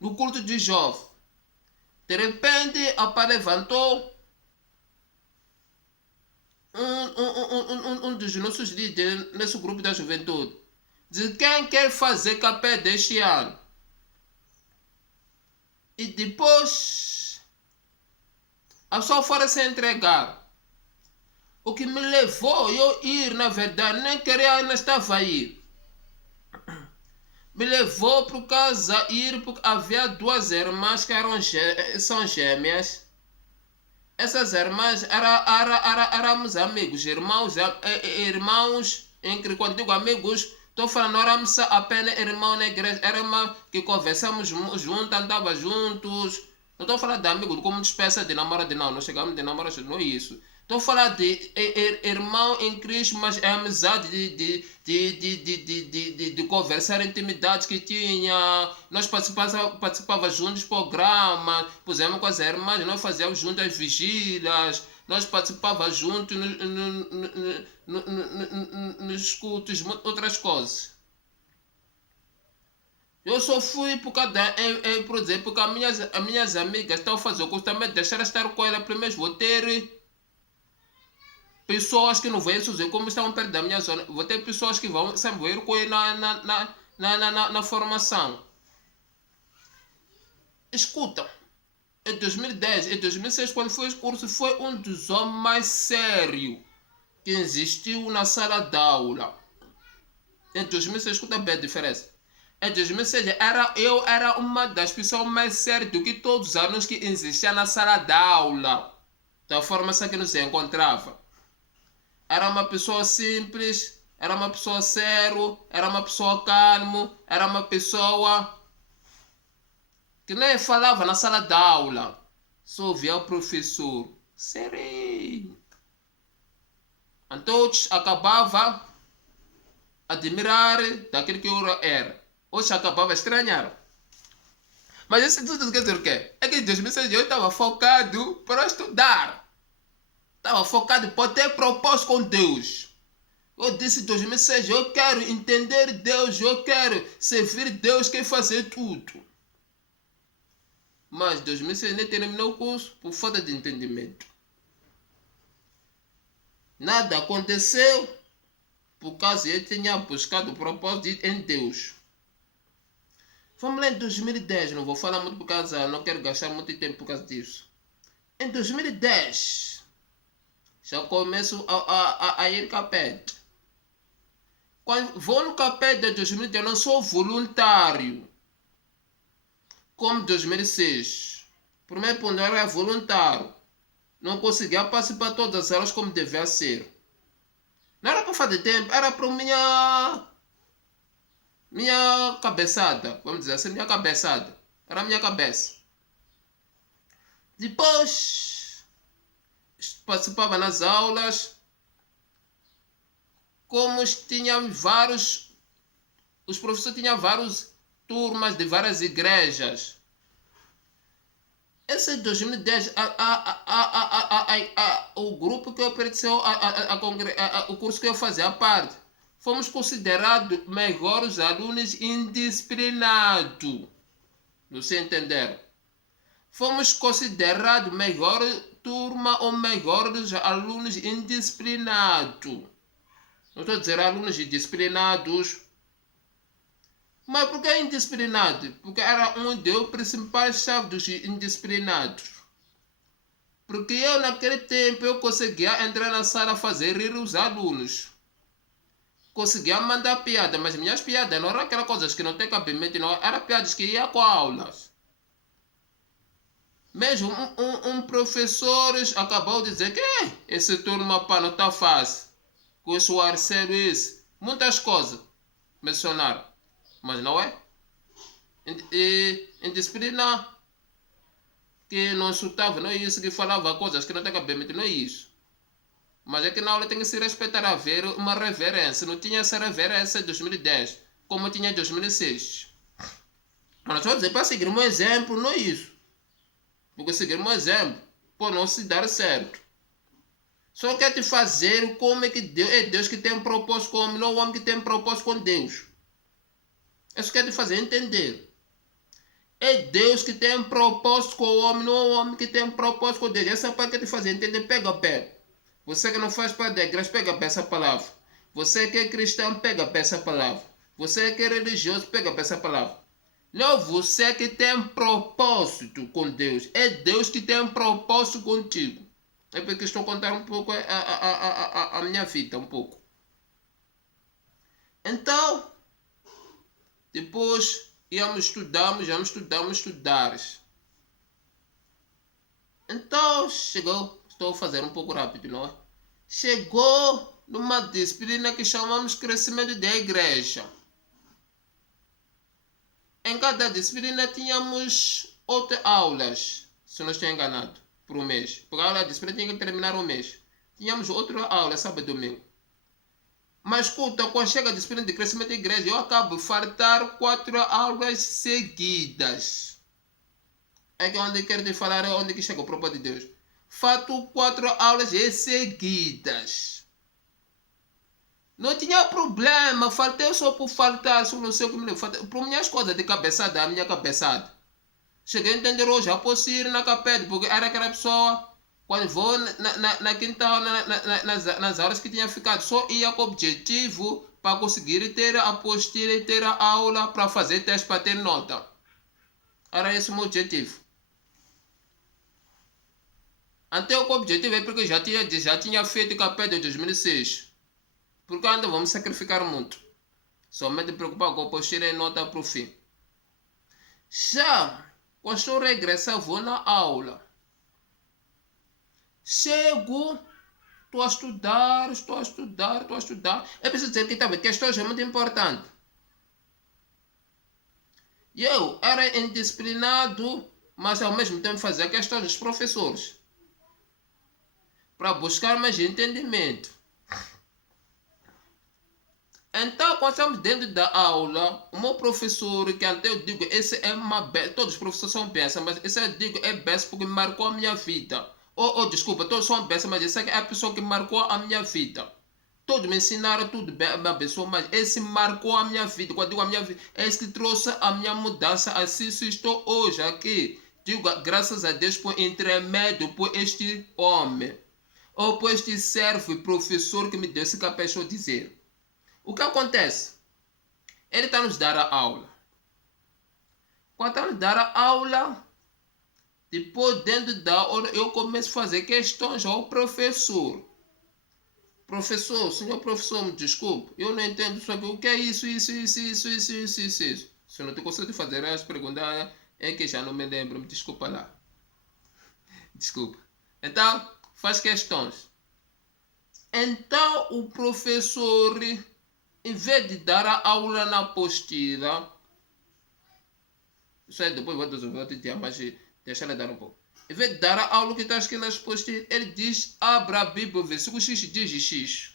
no culto de jovem. De repente, a pai levantou um dos nossos líderes nesse grupo da juventude. Diz quem quer fazer capeta este ano. E depois, a pessoa fora se entregar. O que me levou a eu ir, na verdade, nem queria, não estava a ir. Me levou para casa ir porque havia duas irmãs que são gêmeas. Essas irmãs éramos amigos, irmãos, quando digo amigos, estou falando, não éramos apenas irmãos na igreja, era irmão que conversamos juntos, andava juntos. Não estou falando de amigos como espécie de namorado, não chegamos de namorado, não é isso. Estou falando de irmão em Cristo, mas é amizade de conversar, intimidade que tinha. Nós participávamos juntos de programas, por exemplo, com as irmãs, nós fazíamos juntas as vigílias, nós participávamos juntos nos cultos, outras coisas. Eu só fui por causa por exemplo, porque as minhas amigas estão a fazer o curso, também deixar estar com ela, primeiro vou ter pessoas que não vêm sozinho, como estão perto da minha zona, vou ter pessoas que vão sempre ir com ele na formação. Escuta, em 2010 e 2006, quando foi o curso, foi um dos homens mais sérios que existiu na sala de aula. Em 2006, escuta bem a diferença. Em 2006, eu era uma das pessoas mais sérias do que todos os alunos que existiam na sala de aula, da formação que nos encontrava. Era uma pessoa simples, era uma pessoa séria, era uma pessoa calma, era uma pessoa que nem falava na sala de aula, só ouvia o professor sereno. Então acabava a admirar daquilo que eu era. Hoje acabava a estranhar. Mas isso tudo quer dizer o quê? É que em 2006 eu estava focado para estudar. Estava focado para ter propósito com Deus. Eu disse em 2006, eu quero entender Deus, eu quero servir Deus, quero fazer tudo. Mas 2006 nem terminou o curso por falta de entendimento. Nada aconteceu por causa eu tinha buscado o propósito em Deus. Vamos lá em 2010, não vou falar muito por causa, não quero gastar muito tempo por causa disso. Em 2010, já começo a ir capete. Quando vou no capete de 2010, eu não sou voluntário. Como 2006. Primeiro ponto, eu era voluntário. Não conseguia participar de todas as aulas como devia ser. Não era para fazer tempo, era para minha cabeçada. Vamos dizer assim, minha cabeçada. Era a minha cabeça. Depois, participava nas aulas. Como tínhamos os professores tinham várias turmas de várias igrejas. Esse 2010, o grupo que eu pertenceu, o curso que eu fazia parte, fomos considerados melhores alunos indisciplinados. Você entender? Fomos considerados melhor turma ou melhores alunos indisciplinados. Não estou a dizer alunos indisciplinados. Mas por que indisciplinado? Porque era um dos principais chaves dos indisciplinados. Porque eu naquele tempo eu conseguia entrar na sala fazer rir os alunos. Conseguia mandar piada, mas minhas piadas não eram aquelas coisas que não tem cabimento, não. Eram piadas que iam com aulas. Mesmo um professor acabou de dizer que esse turma pá, não está fácil. Com esse arceiro isso. Muitas coisas mencionaram. Mas não é. Em disciplina que não insultava, não é isso, que falava coisas que não tem cabimento, não é isso. Mas é que na aula tem que se respeitar, haver uma reverência. Não tinha essa reverência em 2010, como tinha em 2006. Mas só dizer para seguir um exemplo, não é isso. Porque seguir um exemplo pode não se dar certo. Só quer te fazer como é que Deus é Deus que tem um propósito com o homem, não o homem que tem um propósito com Deus. Isso quer te fazer entender. É Deus que tem um propósito com o homem, não o homem que tem um propósito com Deus. Essa parte quer te fazer entender. Pega bem. Você que não faz parte da igreja, pega bem essa palavra. Você que é cristão, pega bem essa palavra. Você que é religioso, pega bem essa palavra. Não você que tem um propósito com Deus. É Deus que tem um propósito contigo. É porque estou a contar um pouco a minha vida, um pouco. Então, Depois íamos estudar. Então chegou, estou a fazer um pouco rápido, não é? Chegou numa disciplina que chamamos crescimento da igreja. Em cada disciplina tínhamos 8 aulas, se não estou enganado, por um mês. Porque a aula de disciplina tinha que terminar um mês. Tínhamos outra aula, sábado e domingo. Mas escuta, quando chega a disciplina de crescimento da igreja, eu acabo de faltar 4 aulas seguidas. É que onde eu quero te falar é onde que chega o propósito de Deus. Falto 4 aulas seguidas. Não tinha problema, faltei só por faltar, só não sei o que me lembro. Por minhas coisas de cabeçada, a minha cabeçada. Cheguei a entender hoje, eu posso ir na capela, porque era aquela pessoa, quando vou na quinta, nas aulas que tinha ficado, só ia com objetivo para conseguir ter a apostila e ter a aula para fazer teste para ter nota. Era esse o meu objetivo. Até o objetivo é porque já tinha feito capela de 2006. Porque ainda vamos sacrificar muito. Somente preocupar com a apostila e nota para o fim. Já, quando estou regressando, vou na aula. Chego, estou a estudar. É preciso dizer que também questões é muito importante. Eu era indisciplinado, mas ao mesmo tempo fazia questões dos professores. Para buscar mais entendimento. Então, quando estamos dentro da aula, o meu professor, que até eu digo, esse é uma benção, todos os professores são bênçãos, mas esse eu digo é benção porque marcou a minha vida. Desculpa, todos são bênçãos, mas esse é a pessoa que marcou a minha vida. Todos me ensinaram tudo bem, me abençoou, mas esse marcou a minha vida. Quando digo a minha vida, esse que trouxe a minha mudança, assim estou hoje aqui. Digo, graças a Deus por intermédio, por este homem, ou por este servo e professor que me deu esse capricho de dizer. O que acontece? Ele está nos dar a aula. Quando está nos dar a aula, depois dentro da aula eu começo a fazer questões ao professor. Professor, senhor professor, me desculpe, eu não entendo sobre o que é isso. Se eu não te consigo fazer as perguntas, é que já não me lembro, me desculpa lá. Desculpa. Então, faz questões. Então, o professor, em vez de dar a aula na apostila, isso aí depois vou te dizer, mas deixa ele dar um pouco. Em vez de dar a aula que está escrito nas apostilas, ele diz, abra a Bíblia, versículo X diz X.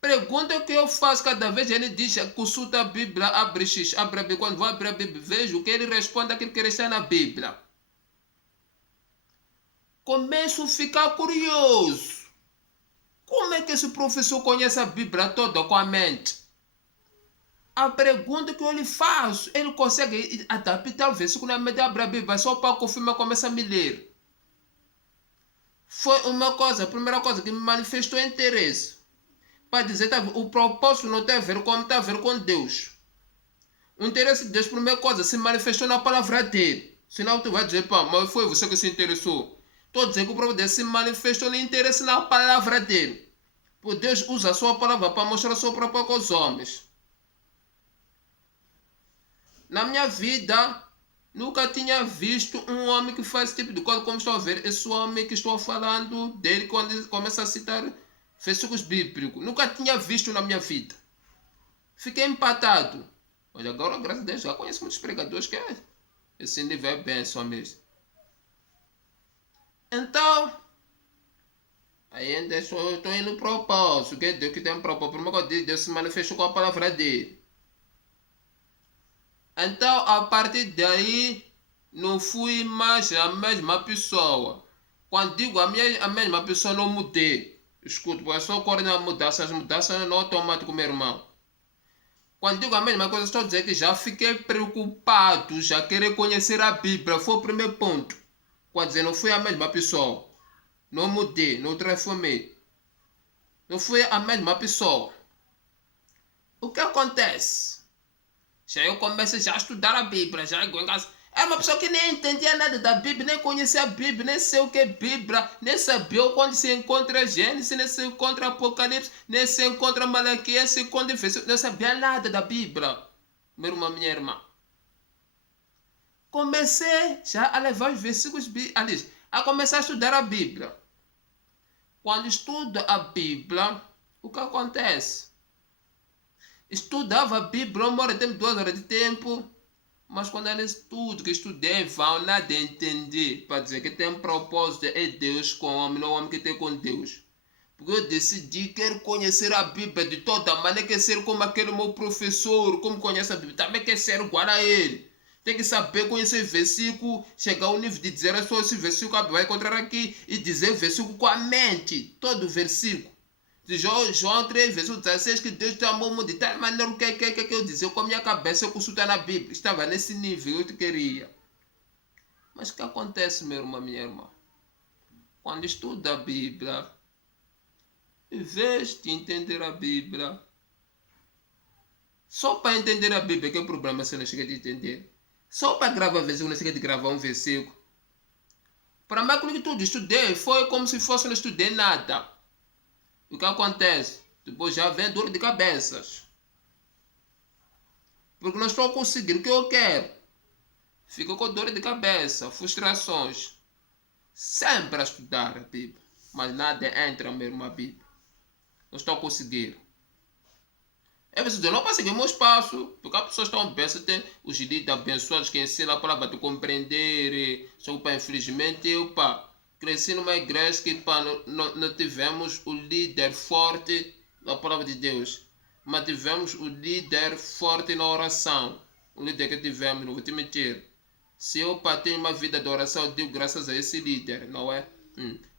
Pergunta que eu faço cada vez, ele diz, consulta a Bíblia, abre X, abre a Bíblia. Quando vou abrir a Bíblia, vejo que ele responde aquilo que está na Bíblia. Começo a ficar curioso. Como é que esse professor conhece a Bíblia toda com a mente? A pergunta que eu lhe faço, ele consegue adaptar o versículo na mente, abre a Bíblia, só para confirmar, começa a me ler. Foi uma coisa, a primeira coisa que me manifestou interesse. Para dizer, tá, o propósito não tem a ver com Deus. O interesse de Deus, primeira coisa, se manifestou na palavra dele. Senão tu vai dizer, pá, mas foi você que se interessou. Estou dizendo que o propósito dele se manifestou no interesse na palavra dele. Por Deus usa a sua palavra para mostrar a sua própria coisa aos homens. Na minha vida, nunca tinha visto um homem que faz esse tipo de coisa, como estou a ver. Esse homem que estou falando dele, quando ele começa a citar versículos bíblicos. Nunca tinha visto na minha vida. Fiquei empatado. Olha, agora, graças a Deus, já conheço muitos pregadores que é esse nível é benção mesmo. Então, aí ainda estou indo no propósito. Que Deus que tem um propósito. Primeiro que Deus se manifestou com a palavra dele. Então, a partir daí, não fui mais a mesma pessoa. Quando digo a mesma pessoa, não mudei. Escuta, porque só ocorre na mudança. As mudanças não é automático, meu irmão. Quando digo a mesma coisa, estou a dizer que já fiquei preocupado, já querer conhecer a Bíblia. Foi o primeiro ponto. Quer dizer, não fui a mesma pessoa. Não mudei, não transformei. Não fui a mesma pessoa. O que acontece? Já eu começo a estudar a Bíblia. Era uma pessoa que nem entendia nada da Bíblia, nem conhecia a Bíblia, nem sei o que é Bíblia, nem sabia quando se encontra Gênesis, nem se encontra Apocalipse, nem se encontra Malaquias, nem sabia nada da Bíblia. meu irmão, minha irmã. Comecei já a levar os versículos, aliás, a começar a estudar a Bíblia. Quando estudo a Bíblia, o que acontece? Estudava a Bíblia, uma hora de tempo, 2 horas de tempo, mas quando eles tudo que estudei vão nada entender para dizer que tem um propósito, é Deus com o homem, não o homem que tem com Deus. Porque eu decidi, quero conhecer a Bíblia de toda maneira, quero ser como aquele meu professor, como conhece a Bíblia, também quero ser igual a ele. Tem que saber conhecer versículo, chegar ao nível de dizer só esse versículo vai encontrar aqui e dizer o versículo com a mente, todo o versículo. De João 3, versículo 16, que Deus te amou muito de tal maneira, o que eu dizer com a minha cabeça, eu consultar na Bíblia. Estava nesse nível, eu te queria. Mas o que acontece, meu irmão, minha irmã? Quando estuda a Bíblia, em vez de entender a Bíblia, só para entender a Bíblia, que é o problema se eu não chega de entender. Só para gravar versículo, não chega de gravar um versículo. Para mim, aquilo que tudo estudei foi como se fosse não estudei nada. O que acontece? Depois já vem dor de cabeças. Porque não estou a conseguir o que eu quero. Fico com dor de cabeça, frustrações. Sempre a estudar a Bíblia. Mas nada entra mesmo a Bíblia. Não estou a conseguir. É preciso eu não conseguir o meu espaço. Porque as pessoas estão bem, tem os líderes abençoados que ensinam a palavra de compreender. Só que, infelizmente, eu cresci numa igreja que não tivemos o líder forte da palavra de Deus. Mas tivemos o líder forte na oração. O líder que tivemos, não vou te mentir. Se eu tenho uma vida de oração, eu digo graças a esse líder, não é?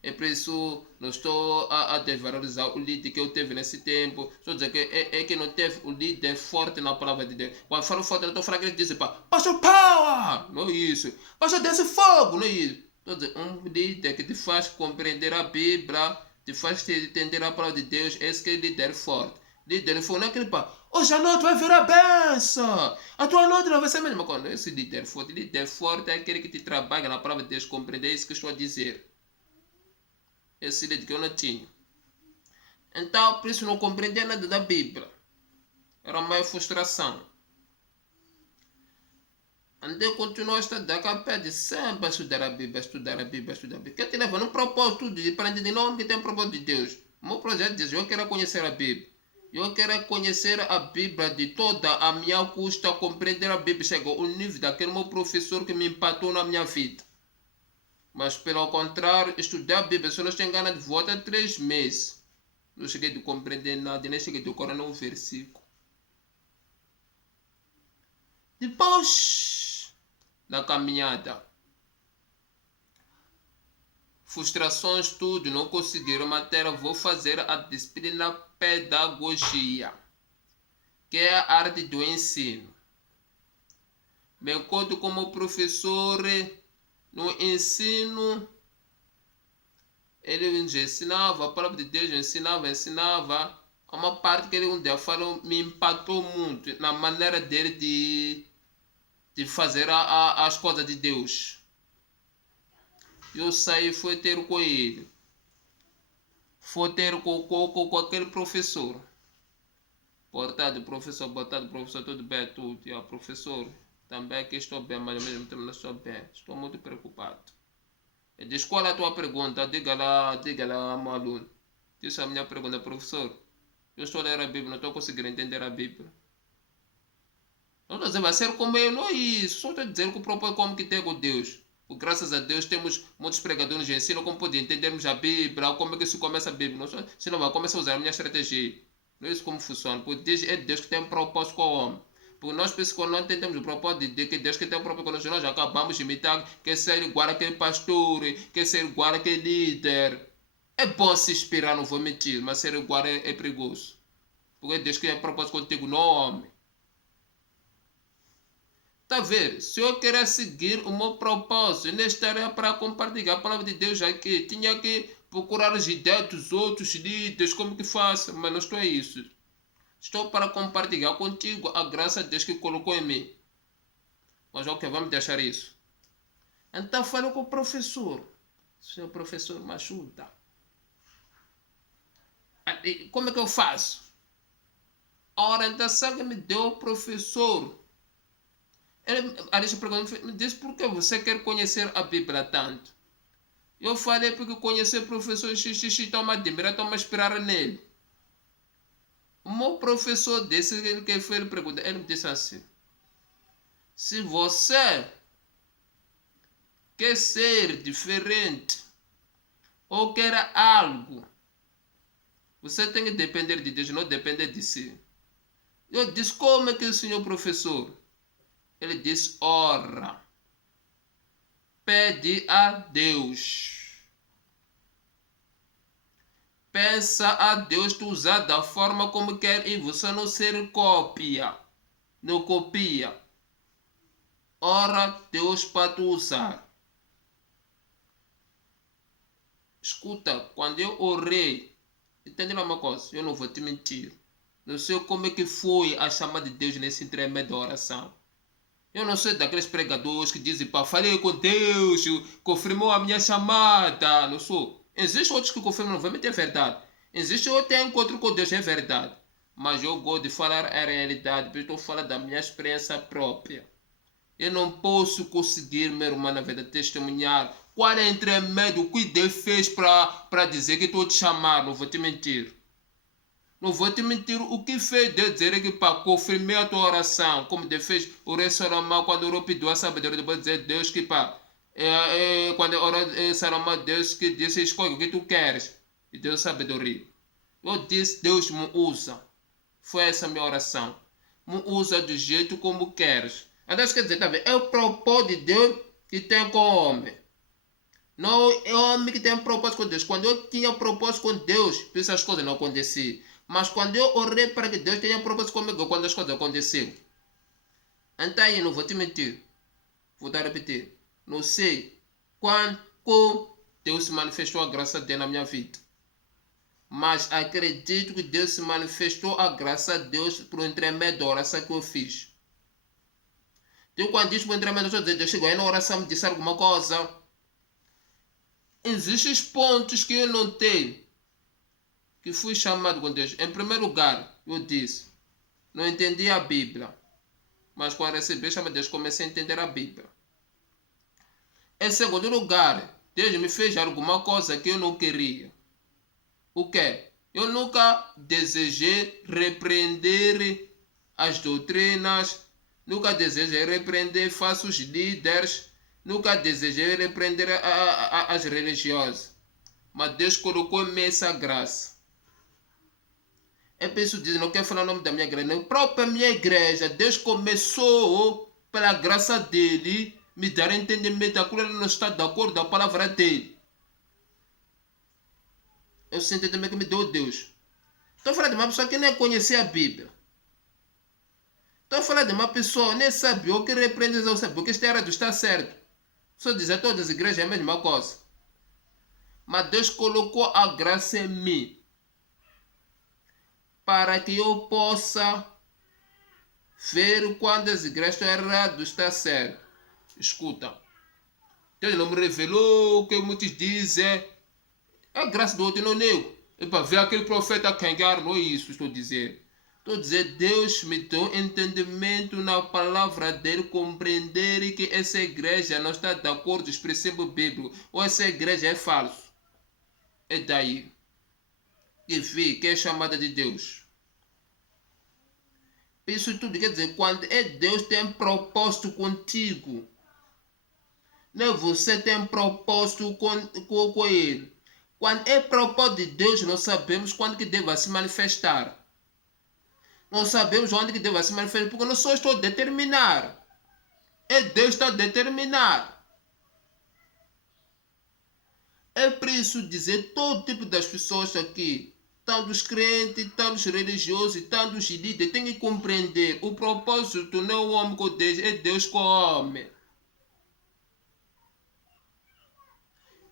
É por isso não estou a desvalorizar o líder que eu teve nesse tempo. Estou a dizer que é que não teve o líder forte na palavra de Deus. Quando falo forte, eu estou falando que ele diz, Pastor Power! Não é isso. Pastor Desse Fogo! Não é isso. Estou a dizer, um líder que te faz compreender a Bíblia, te faz entender a palavra de Deus, esse que é líder forte. Líder forte, não é aquele hoje a noite vai vir a benção. A tua noite não vai ser a mesma coisa. Esse líder forte é aquele que te trabalha na palavra de Deus, compreender isso que eu estou a dizer. Esse líder que eu não tinha. Então, por isso não compreendia nada da Bíblia. Era uma maior frustração. Andei continuou a estudar, capaz sempre a estudar a Bíblia, estudar a Bíblia, estudar a Bíblia. Que te leva num propósito de para entender não que tem um propósito de Deus. O meu projeto diz, eu quero conhecer a Bíblia. Eu quero conhecer a Bíblia de toda a minha custa, compreender a Bíblia. Chegou ao nível daquele meu professor que me impactou na minha vida. Mas, pelo contrário, estudar a Bíblia, se eu não estou enganado, de volta a 3 meses. Não cheguei a compreender nada, nem cheguei a decorar um versículo. Depois, na caminhada, frustrações, tudo, não conseguiram matéria, vou fazer a disciplina pedagogia, que é a arte do ensino. Me encontro como professor no ensino. Ele ensinava a palavra de Deus, ensinava. Uma parte que ele um dia falou me impactou muito na maneira dele de fazer as coisas de Deus. Eu saí, fui ter com ele. Fui ter com aquele professor. Boa tarde, professor, tudo bem, tudo. E o professor, também que estou bem, mas ao mesmo tempo não estou bem. Estou muito preocupado. Ele diz, qual é a tua pergunta? Diga lá, meu aluno. Disse a minha pergunta, professor. Eu estou a ler a Bíblia, não estou conseguindo entender a Bíblia. Não estou dizendo, vai ser como eu, não é isso. Só estou dizendo que o propósito como que tem com Deus. Porque, graças a Deus temos muitos pregadores que ensinam como poder entendermos a Bíblia, como é que se começa a Bíblia. Não, senão vai começar a usar a minha estratégia. Não é isso como funciona. Porque é Deus que tem um propósito com o homem. Porque nós pensamos que quando não entendemos o propósito de que Deus que tem um propósito conosco, nós acabamos de imitar, quer ser igual aquele pastor, quer ser igual aquele líder. É bom se inspirar, não vou mentir, mas ser igual é perigoso. Porque Deus que tem um propósito contigo, não homem. Está a ver? Se eu querer seguir o meu propósito, nesta área para compartilhar a palavra de Deus aqui, tinha que procurar as ideias dos outros líderes, como que faço, mas não estou a isso. Estou para compartilhar contigo a graça de Deus que colocou em mim. Mas ok, vamos deixar isso. Então falo com o professor. Seu professor me ajuda. Como é que eu faço? A orientação que me deu o professor Aristo perguntou, me disse por que você quer conhecer a Bíblia tanto? Eu falei porque conhecer o professor XXX estão-me admirar, estão-me a esperar nele. O meu professor disse, ele que foi, ele pergunta, ele me disse assim, se você quer ser diferente ou quer algo, você tem que depender de Deus, não depender de si. Eu disse, como é que o senhor professor? Ele disse, ora, pede a Deus. Peça a Deus te usar da forma como quer e você não ser cópia. Não copia. Ora, Deus para te usar. Escuta, quando eu orei, entende uma coisa? Eu não vou te mentir. Não sei como é que foi a chamada de Deus nesse intermédio da oração. Eu não sou daqueles pregadores que dizem, pá, falei com Deus, confirmou a minha chamada. Não sou. Existem outros que confirmam, novamente é verdade. Existe outro encontro com Deus, é verdade. Mas eu gosto de falar a realidade, porque estou falando da minha experiência própria. Eu não posso conseguir, meu irmão, na verdade, testemunhar qual é o intermédio que Deus fez para dizer que estou te chamando. Não vou te mentir. Não vou te mentir, o que fez Deus dizer que para confirmar a tua oração, como Deus fez o rei Salomão quando orou pediu a sabedoria, depois dizer Deus que quando orou Salomão, Deus que disse escolhe o que tu queres e deu sabedoria. Eu disse Deus me usa, foi essa a minha oração, me usa do jeito como queres. Então quer dizer, tá vendo? É o propósito de Deus que tem com o homem. Não é o homem que tem propósito com Deus. Quando eu tinha propósito com Deus, essas coisas não aconteciam. Mas quando eu orei para que Deus tenha propósito comigo, quando as coisas aconteceram. Então aí, não vou te mentir. Vou dar a repetir. Não sei quando Deus se manifestou a graça dele na minha vida. Mas acredito que Deus se manifestou a graça de Deus por intermédio da oração que eu fiz. Então quando diz por intermédio da oração, Deus chegou aí na oração me disse alguma coisa. Existem pontos que eu notei que fui chamado com Deus. Em primeiro lugar, eu disse, não entendi a Bíblia. Mas quando recebi a chamada de Deus, comecei a entender a Bíblia. Em segundo lugar, Deus me fez alguma coisa que eu não queria. O quê? Eu nunca desejei repreender as doutrinas, nunca desejei repreender falsos líderes, nunca desejei repreender as religiosas. Mas Deus colocou em mim essa graça. É por isso que não quero falar o nome da minha igreja. Na própria minha igreja, Deus começou, pela graça dele, me dar entendimento daquilo que não está de acordo com a palavra dele. Eu sinto também que me deu Deus. Estou falando de uma pessoa que nem conhecia a Bíblia. Estou falando de uma pessoa que nem sabia o que repreende, ou sabia o que está errado, está certo. Só dizer todas as igrejas é a mesma coisa. Mas Deus colocou a graça em mim para que eu possa ver quando as igrejas estão erradas, está certo. Escuta, Deus não me revelou o que muitos dizem. A graça do outro não nego. É para ver aquele profeta cangar, não é isso estou a dizer. Estou a dizer, Deus me deu entendimento na palavra dele, compreender que essa igreja não está de acordo com os princípios bíblicos, ou essa igreja é falso. É daí que vi que é chamada de Deus. Isso tudo quer dizer, quando é Deus tem propósito contigo, não você tem propósito com ele. Quando é propósito de Deus, nós sabemos quando que Deus vai se manifestar. Nós sabemos onde que Deus vai se manifestar, porque nós só estou a determinar. É Deus que está a determinar. É preciso dizer, todo tipo das pessoas aqui, tanto os crentes, tanto os religiosos, tanto os líderes, tem que compreender o propósito não é o homem com Deus, é Deus com o homem.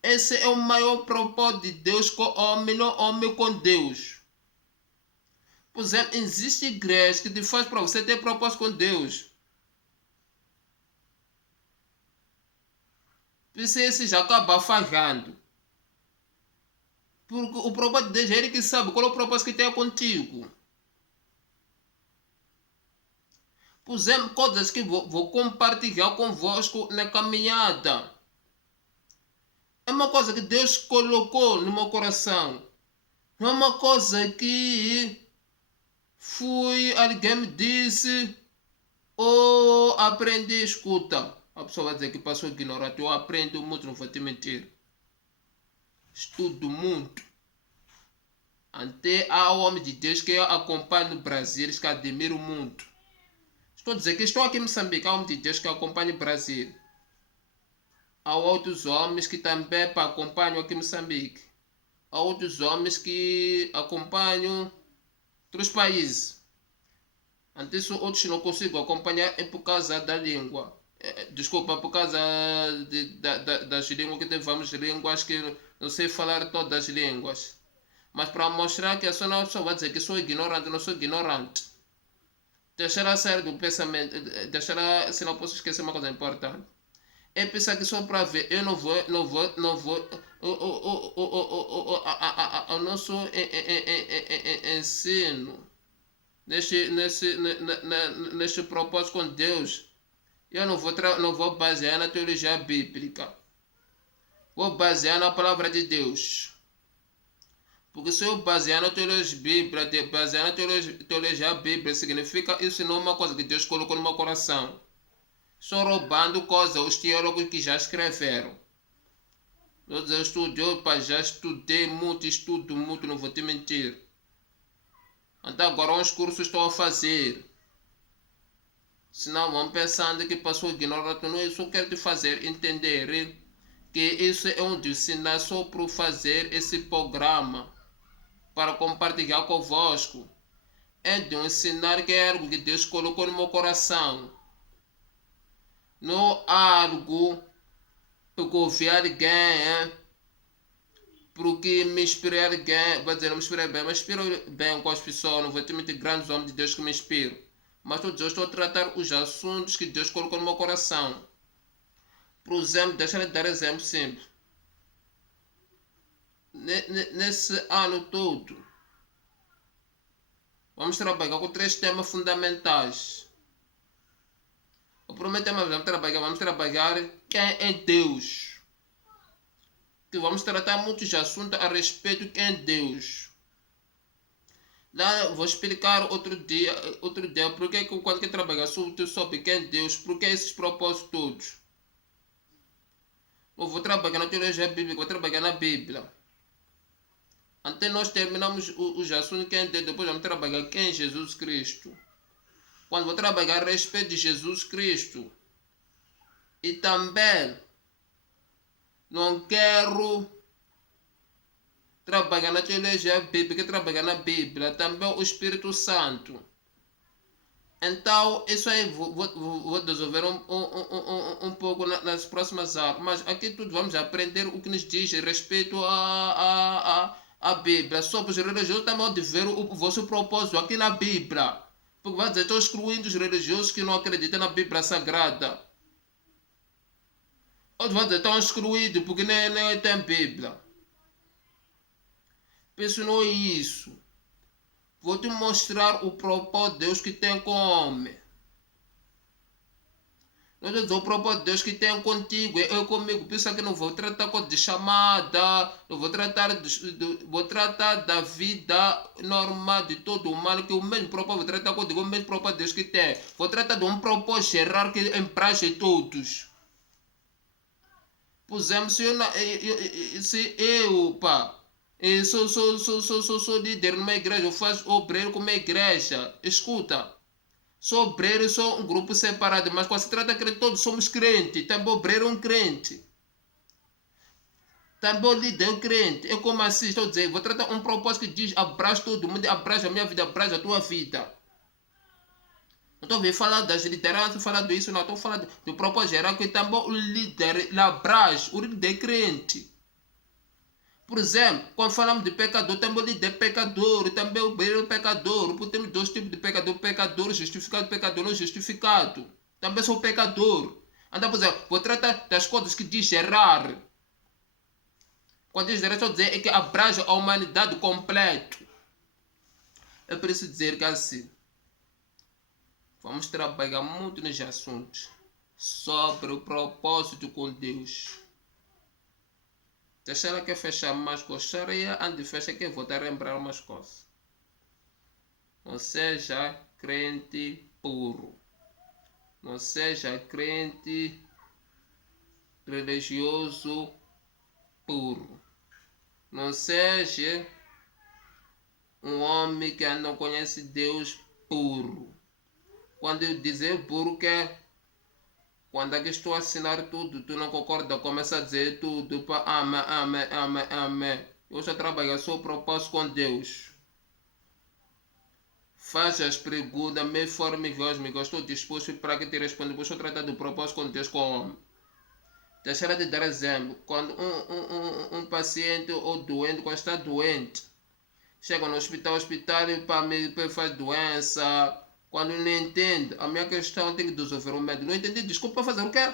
Esse é o maior propósito de Deus com o homem, não o homem com Deus. Por exemplo, existe igreja que te faz para você ter propósito com Deus. Você já acaba falhando. Porque o propósito de Deus é ele que sabe qual é o propósito que tem contigo. Por exemplo, coisas que vou compartilhar convosco na caminhada. É uma coisa que Deus colocou no meu coração. Não é uma coisa que alguém me disse ou aprendi, escuta. A pessoa vai dizer que passou ignorante. Eu aprendo muito, não vou te mentir. Estudo muito. Até há homem de Deus que eu acompanho no Brasil, que admiro muito. Estou a dizer que estou aqui em Moçambique, há homem de Deus que acompanha o Brasil. Há outros homens que também acompanham aqui em Moçambique. Há outros homens que acompanham outros países. Antes outros não consigo acompanhar é por causa da língua. Desculpa, por causa das línguas que temos línguas que não sei falar todas as línguas. Mas para mostrar que a pessoa vai dizer que sou ignorante, não sou ignorante. Deixará sair do pensamento, deixará, se não posso esquecer uma coisa importante. É pensar que só para ver, eu não vou, o nosso ensino, neste propósito com Deus, eu não vou basear na teologia bíblica. Vou basear na palavra de Deus. Porque se eu basear na teologia bíblica, significa isso não é uma coisa que Deus colocou no meu coração. Estou roubando coisas os teólogos que já escreveram. Eu já estudei muito, estudo muito, não vou te mentir. Até agora uns cursos estou a fazer. Senão vão pensando que passou ignorante. Não, eu só quero te fazer entender que isso é um ensinar só para fazer esse programa. Para compartilhar convosco. É de ensinar que é algo que Deus colocou no meu coração. Não algo que eu ouvi alguém, porque me inspirei alguém, vou dizer, não me inspirei bem, mas inspiro bem com as pessoas, não vou ter muito grandes homens de Deus que me inspiram. Mas eu estou a tratar os assuntos que Deus colocou no meu coração. Por exemplo, deixa eu dar exemplo simples. Nesse ano todo, vamos trabalhar com 3 temas fundamentais. O primeiro tema vamos trabalhar quem é Deus. Que vamos tratar muitos assuntos a respeito de quem é Deus. Lá vou explicar outro dia porque quando eu trabalhar sobre quem é Deus, porque esses propósitos todos. Eu vou trabalhar na teologia bíblica, vou trabalhar na Bíblia. Até nós terminamos os assuntos de quem é Deus, depois vamos trabalhar quem é Jesus Cristo. Quando vou trabalhar a respeito de Jesus Cristo. E também não quero trabalhar na teologia bíblica, trabalhar na Bíblia, também o Espírito Santo. Então, isso aí vou desenvolver um pouco nas próximas aulas. Mas aqui tudo vamos aprender o que nos diz a respeito à Bíblia. Sobre os religiosos também de ver o vosso propósito aqui na Bíblia. Porque vai dizer, estou excluindo os religiosos que não acreditam na Bíblia Sagrada. Outros vão dizer, estão excluídos porque nem tem Bíblia. Penso não é isso. Vou te mostrar o propósito de Deus que tem com o homem. Não estou dizendo o propósito de Deus que tem contigo, eu comigo. Pensa que não vou tratar de chamada, não vou tratar, vou tratar da vida normal de todo humano, que o mesmo propósito, vou tratar contigo, o mesmo propósito de Deus que tem. Vou tratar de um propósito geral que empreste todos. Por exemplo, se eu sou líder numa igreja, eu faço obreiro com uma igreja. Escuta, sou obreiro e sou um grupo separado, mas quando se trata de crente, todos somos crentes. Também obreiro é um crente. Também líder é um crente. Eu como assim, estou a dizer, vou tratar um propósito que diz, abraça todo mundo, abraça a minha vida, abraça a tua vida. Não estou a ver falar das lideranças, falar disso, não estou falando do propósito geral, que também o líder abraça, o líder é crente. Por exemplo, quando falamos de pecador, também o líder pecador, também o obreiro pecador. Porque temos 2 tipos de pecador: pecador justificado, pecador não justificado. Também sou pecador. Então, por exemplo, vou tratar das coisas que diz errar. Quando diz errar, estou a dizer é que abrange a humanidade completo. É preciso dizer que assim. vamos trabalhar muito nos assuntos sobre o propósito com Deus. Se ela quer fechar mais gostaria, antes de fechar, quer voltar a lembrar umas coisas. Não seja crente puro. Não seja crente religioso puro. Não seja um homem que não conhece Deus puro. Quando eu dizer puro, que é quando aqui estou a assinar tudo, tu não concorda, começa a dizer tudo, para amém, amém, amém, amém. Eu já trabalho só o propósito com Deus. Faz as perguntas, me forme me estou disposto para que te responda, pois eu tratar do propósito com Deus com o homem. Deixar de dar exemplo, quando um paciente ou doente, quando está doente, chega no hospital e para me faz doença. Quando não entende, a minha questão tem que resolver o médico. Não entendi, desculpa, fazer o quê?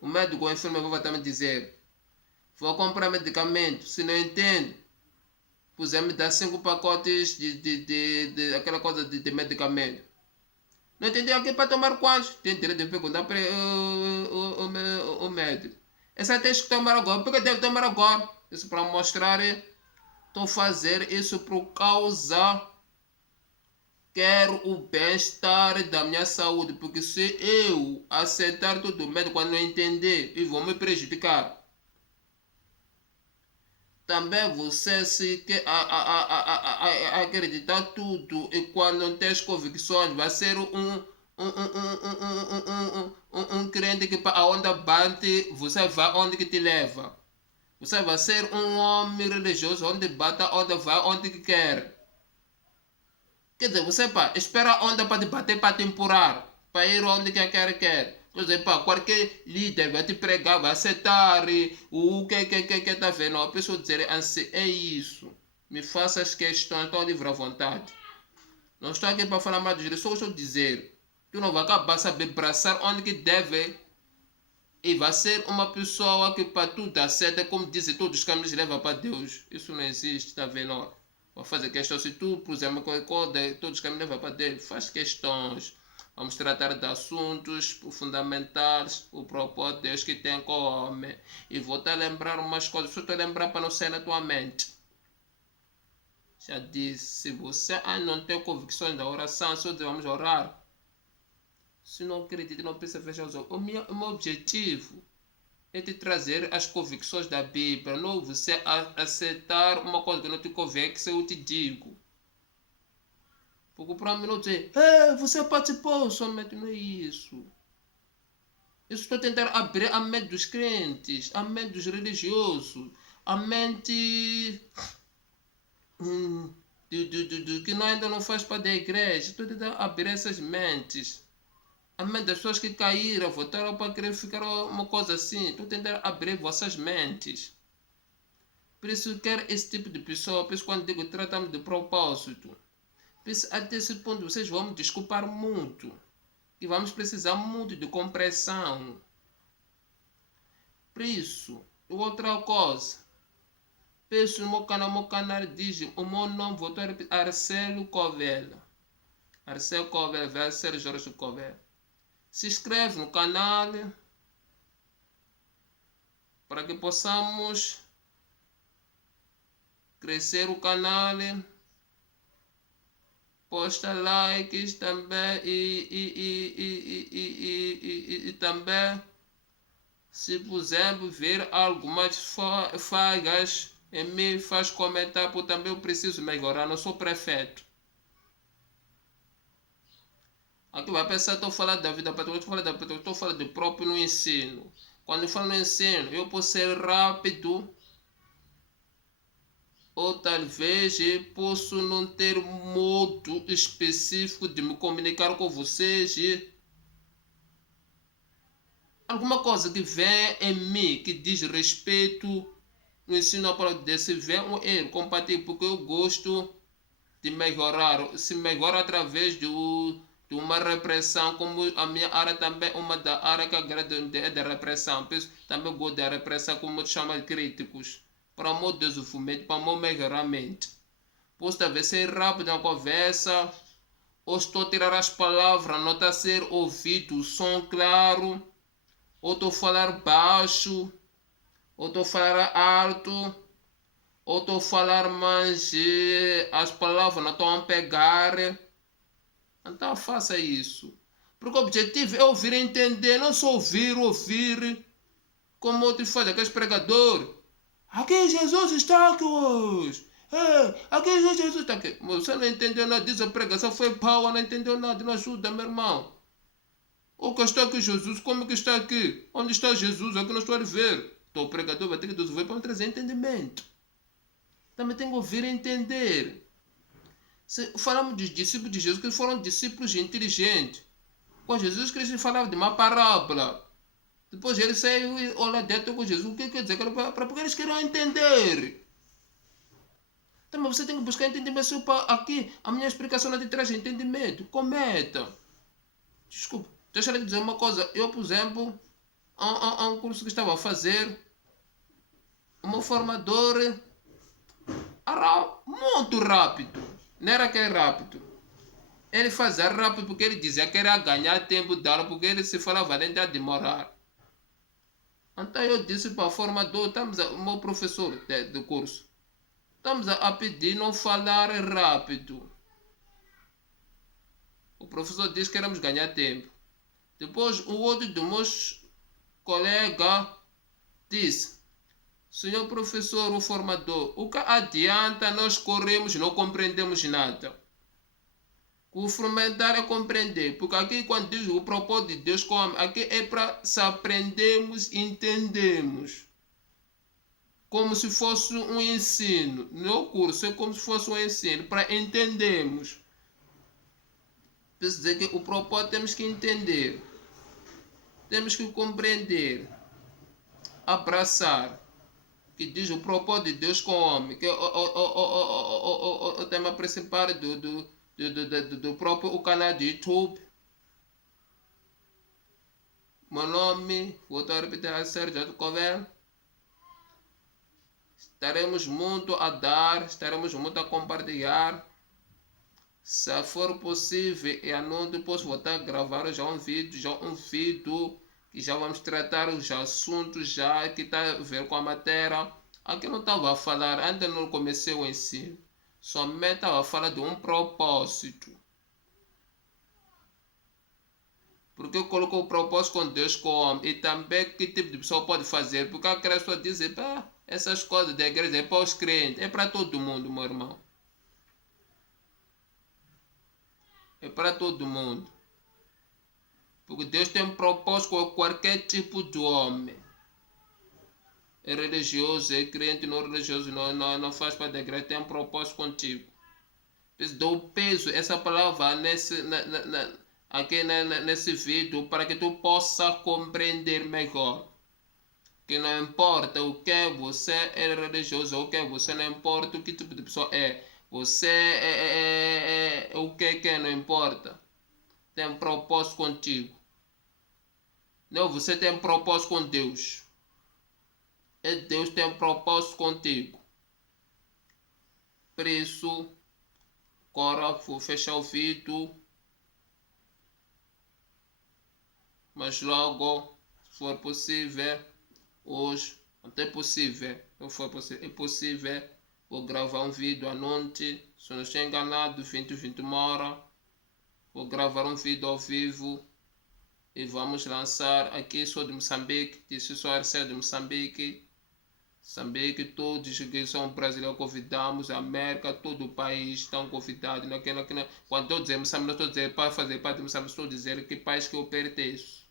O médico ou o enfermeiro vai me dizer: vou comprar medicamento. Se não entende, me dar 5 pacotes de aquela coisa de medicamento. Não entendi aqui para tomar quantos? Tem direito de perguntar para o médico. Essa tem que tomar agora. Por que deve tomar agora? Isso para mostrar. Estou fazendo isso por causa. Quero o bem-estar da minha saúde. Porque se eu aceitar tudo o médico quando não entender, e vou me prejudicar. Também você se quer acreditar tudo e quando não tem as convicções vai ser um crente que para onde bate você vai onde que te leva. Você vai ser um homem religioso onde bate, onde vai, onde que quer. Quer dizer, você espera a onda para te bater, para te empurrar, para ir onde quer. Quer dizer, qualquer líder vai te pregar, vai aceitar o que está vendo. A pessoa dizer assim, é isso. Me faça as questões, estou livre à vontade. Não estou aqui para falar mais de Jesus, só estou dizer. Tu não vai acabar saber abraçar onde que deve. E vai ser uma pessoa que para tudo aceita, como dizem, todos os caminhos levam para Deus. Isso não existe, está vendo? Vou fazer questão, se tu, por exemplo, todos os caminhos levam para Deus, faz questões. Vamos tratar de assuntos fundamentais, o propósito de Deus que tem com o homem. E vou te lembrar umas coisas, só te lembrar para não sair na tua mente. Já disse, se você não tem convicções da oração, só vamos orar. Se não acredita, não precisa fechar os olhos. O meu objetivo é te trazer as convicções da Bíblia, não você aceitar uma coisa que não te convém, que eu te digo. Porque para mim não dizer, você participou, somente não é isso. Eu estou tentando abrir a mente dos crentes, a mente dos religiosos, a mente que ainda não faz parte da igreja. Estou tentando abrir essas mentes. A mente das pessoas que caíram, voltaram para querer ficar uma coisa assim. Estou tentando abrir vossas mentes. Por isso eu quero esse tipo de pessoa. Por isso quando digo tratamos de propósito. Por isso até esse ponto vocês vão me desculpar muito. E vamos precisar muito de compreensão. Por isso, outra coisa. Peço no meu canal diz o meu nome, vou repetir, Arcelo Covela. Arcelo Covela, vai ser Jorge Covela. Se inscreve no canal para que possamos crescer o canal. Posta likes também e também, se puder ver algumas falhas em mim, faz comentário, porque também eu preciso melhorar, não sou prefeito. Aqui vai pensar, estou falando da vida para estou falando de próprio no ensino. Quando eu falo no ensino, eu posso ser rápido, ou talvez eu posso não ter modo específico de me comunicar com vocês. Alguma coisa que vem em mim, que diz respeito no ensino para desse vem um erro compatível, porque eu gosto de melhorar. Se melhora através de uma repressão, como a minha área também é uma da área que é da repressão. Também gosto da repressão, como chama de críticos, para o meu desenvolvimento, para o meu melhoramento. Posso talvez ser rápido na conversa, ou estou a tirar as palavras, não está a ser ouvido o som claro, ou estou a falar baixo, ou estou a falar alto, ou estou a falar mais as palavras não estão a pegar. Então faça isso. Porque o objetivo é ouvir e entender, não só ouvir, como outros fazem, aqueles pregadores. Aqui Jesus está aqui hoje. Aqui Jesus está aqui. Mas você não entendeu nada disso, a pregação foi pau, não entendeu nada, não ajuda, meu irmão. O que está aqui Jesus, como que está aqui? Onde está Jesus? Aqui não estou a ver. Então o pregador vai ter que ouvir para me trazer entendimento. Também tem que ouvir e entender. Se falamos dos discípulos de Jesus, que foram discípulos inteligentes. Quando Jesus Cristo falava de uma parábola, depois ele saiu e olha dentro com Jesus. O que quer dizer? Porque eles queriam entender. Então você tem que buscar entendimento. Aqui a minha explicação não te traz entendimento. Cometa. Desculpa, deixa eu lhe dizer uma coisa. Eu, por exemplo, há um curso que estava a fazer, o meu formador era muito rápido. Não era que é rápido. Ele fazia rápido porque ele dizia que era ganhar tempo de aula, porque ele se falava além de demorar. Então eu disse para o formador, o meu professor do curso, estamos a pedir não falar rápido. O professor disse que éramos ganhar tempo. Depois o outro dos meus colegas disse, senhor professor, o formador, o que adianta nós corremos e não compreendemos nada? O fundamental é compreender, porque aqui quando diz o propósito de Deus, aqui é para se aprendermos e entendermos. Como se fosse um ensino. No curso é como se fosse um ensino, para entendermos. Quer dizer que o propósito temos que entender. Temos que compreender. Abraçar. Que diz o propósito de Deus com o homem. Que é o tema principal do próprio canal de YouTube. Meu nome, vou estar a repetir, é Sérgio Covel. Estaremos muito a dar, estaremos muito a compartilhar. Se for possível, e à noite posso voltar a gravar já um vídeo que já vamos tratar os assuntos já que está a ver com a matéria. Aqui não estava a falar, ainda não comecei o ensino. Somente estava a falar de um propósito. Porque eu coloco o propósito com Deus como e também que tipo de pessoa pode fazer. Porque aquelas pessoas dizem, essas coisas da igreja é para os crentes, é para todo mundo, meu irmão. É para todo mundo. Porque Deus tem um propósito com qualquer tipo de homem. É religioso, é crente, não religioso, não faz parte da igreja, tem um propósito contigo. Dou peso essa palavra aqui nesse vídeo para que tu possa compreender melhor. Que não importa o que você é religioso, o que você não importa o que tipo de pessoa é. Você é o que não importa. Tem um propósito contigo. Não, você tem um propósito com Deus. E Deus tem um propósito contigo. Por isso, agora vou fechar o vídeo. Mas logo, se for possível, hoje, até possível, não for possível, é possível, vou gravar um vídeo à noite. Se não estou enganado, 21 horas. Vou gravar um vídeo ao vivo. E vamos lançar aqui, sou de Moçambique, disse sou Arcel de Moçambique. Moçambique, todos que são brasileiros convidamos, a América, todo o país estão convidados. Quando estou dizendo Moçambique, não estou dizendo para fazer parte de Moçambique, estou dizendo que país que eu pertenço.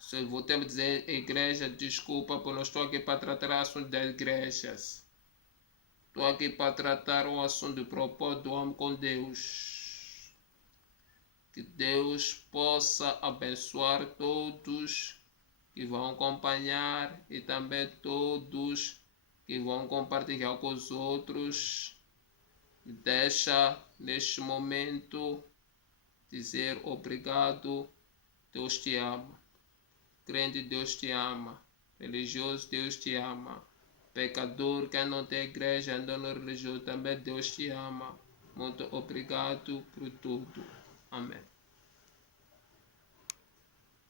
Se eu vou ter que dizer igreja, desculpa, porque não estou aqui para tratar o assunto das igrejas. Estou aqui para tratar o assunto do propósito do homem com Deus. Que Deus possa abençoar todos que vão acompanhar e também todos que vão compartilhar com os outros. Deixa neste momento dizer obrigado. Deus te ama. Crente, Deus te ama. Religioso, Deus te ama. Pecador, quem não tem igreja, andando religioso, também Deus te ama. Muito obrigado por tudo. Amém.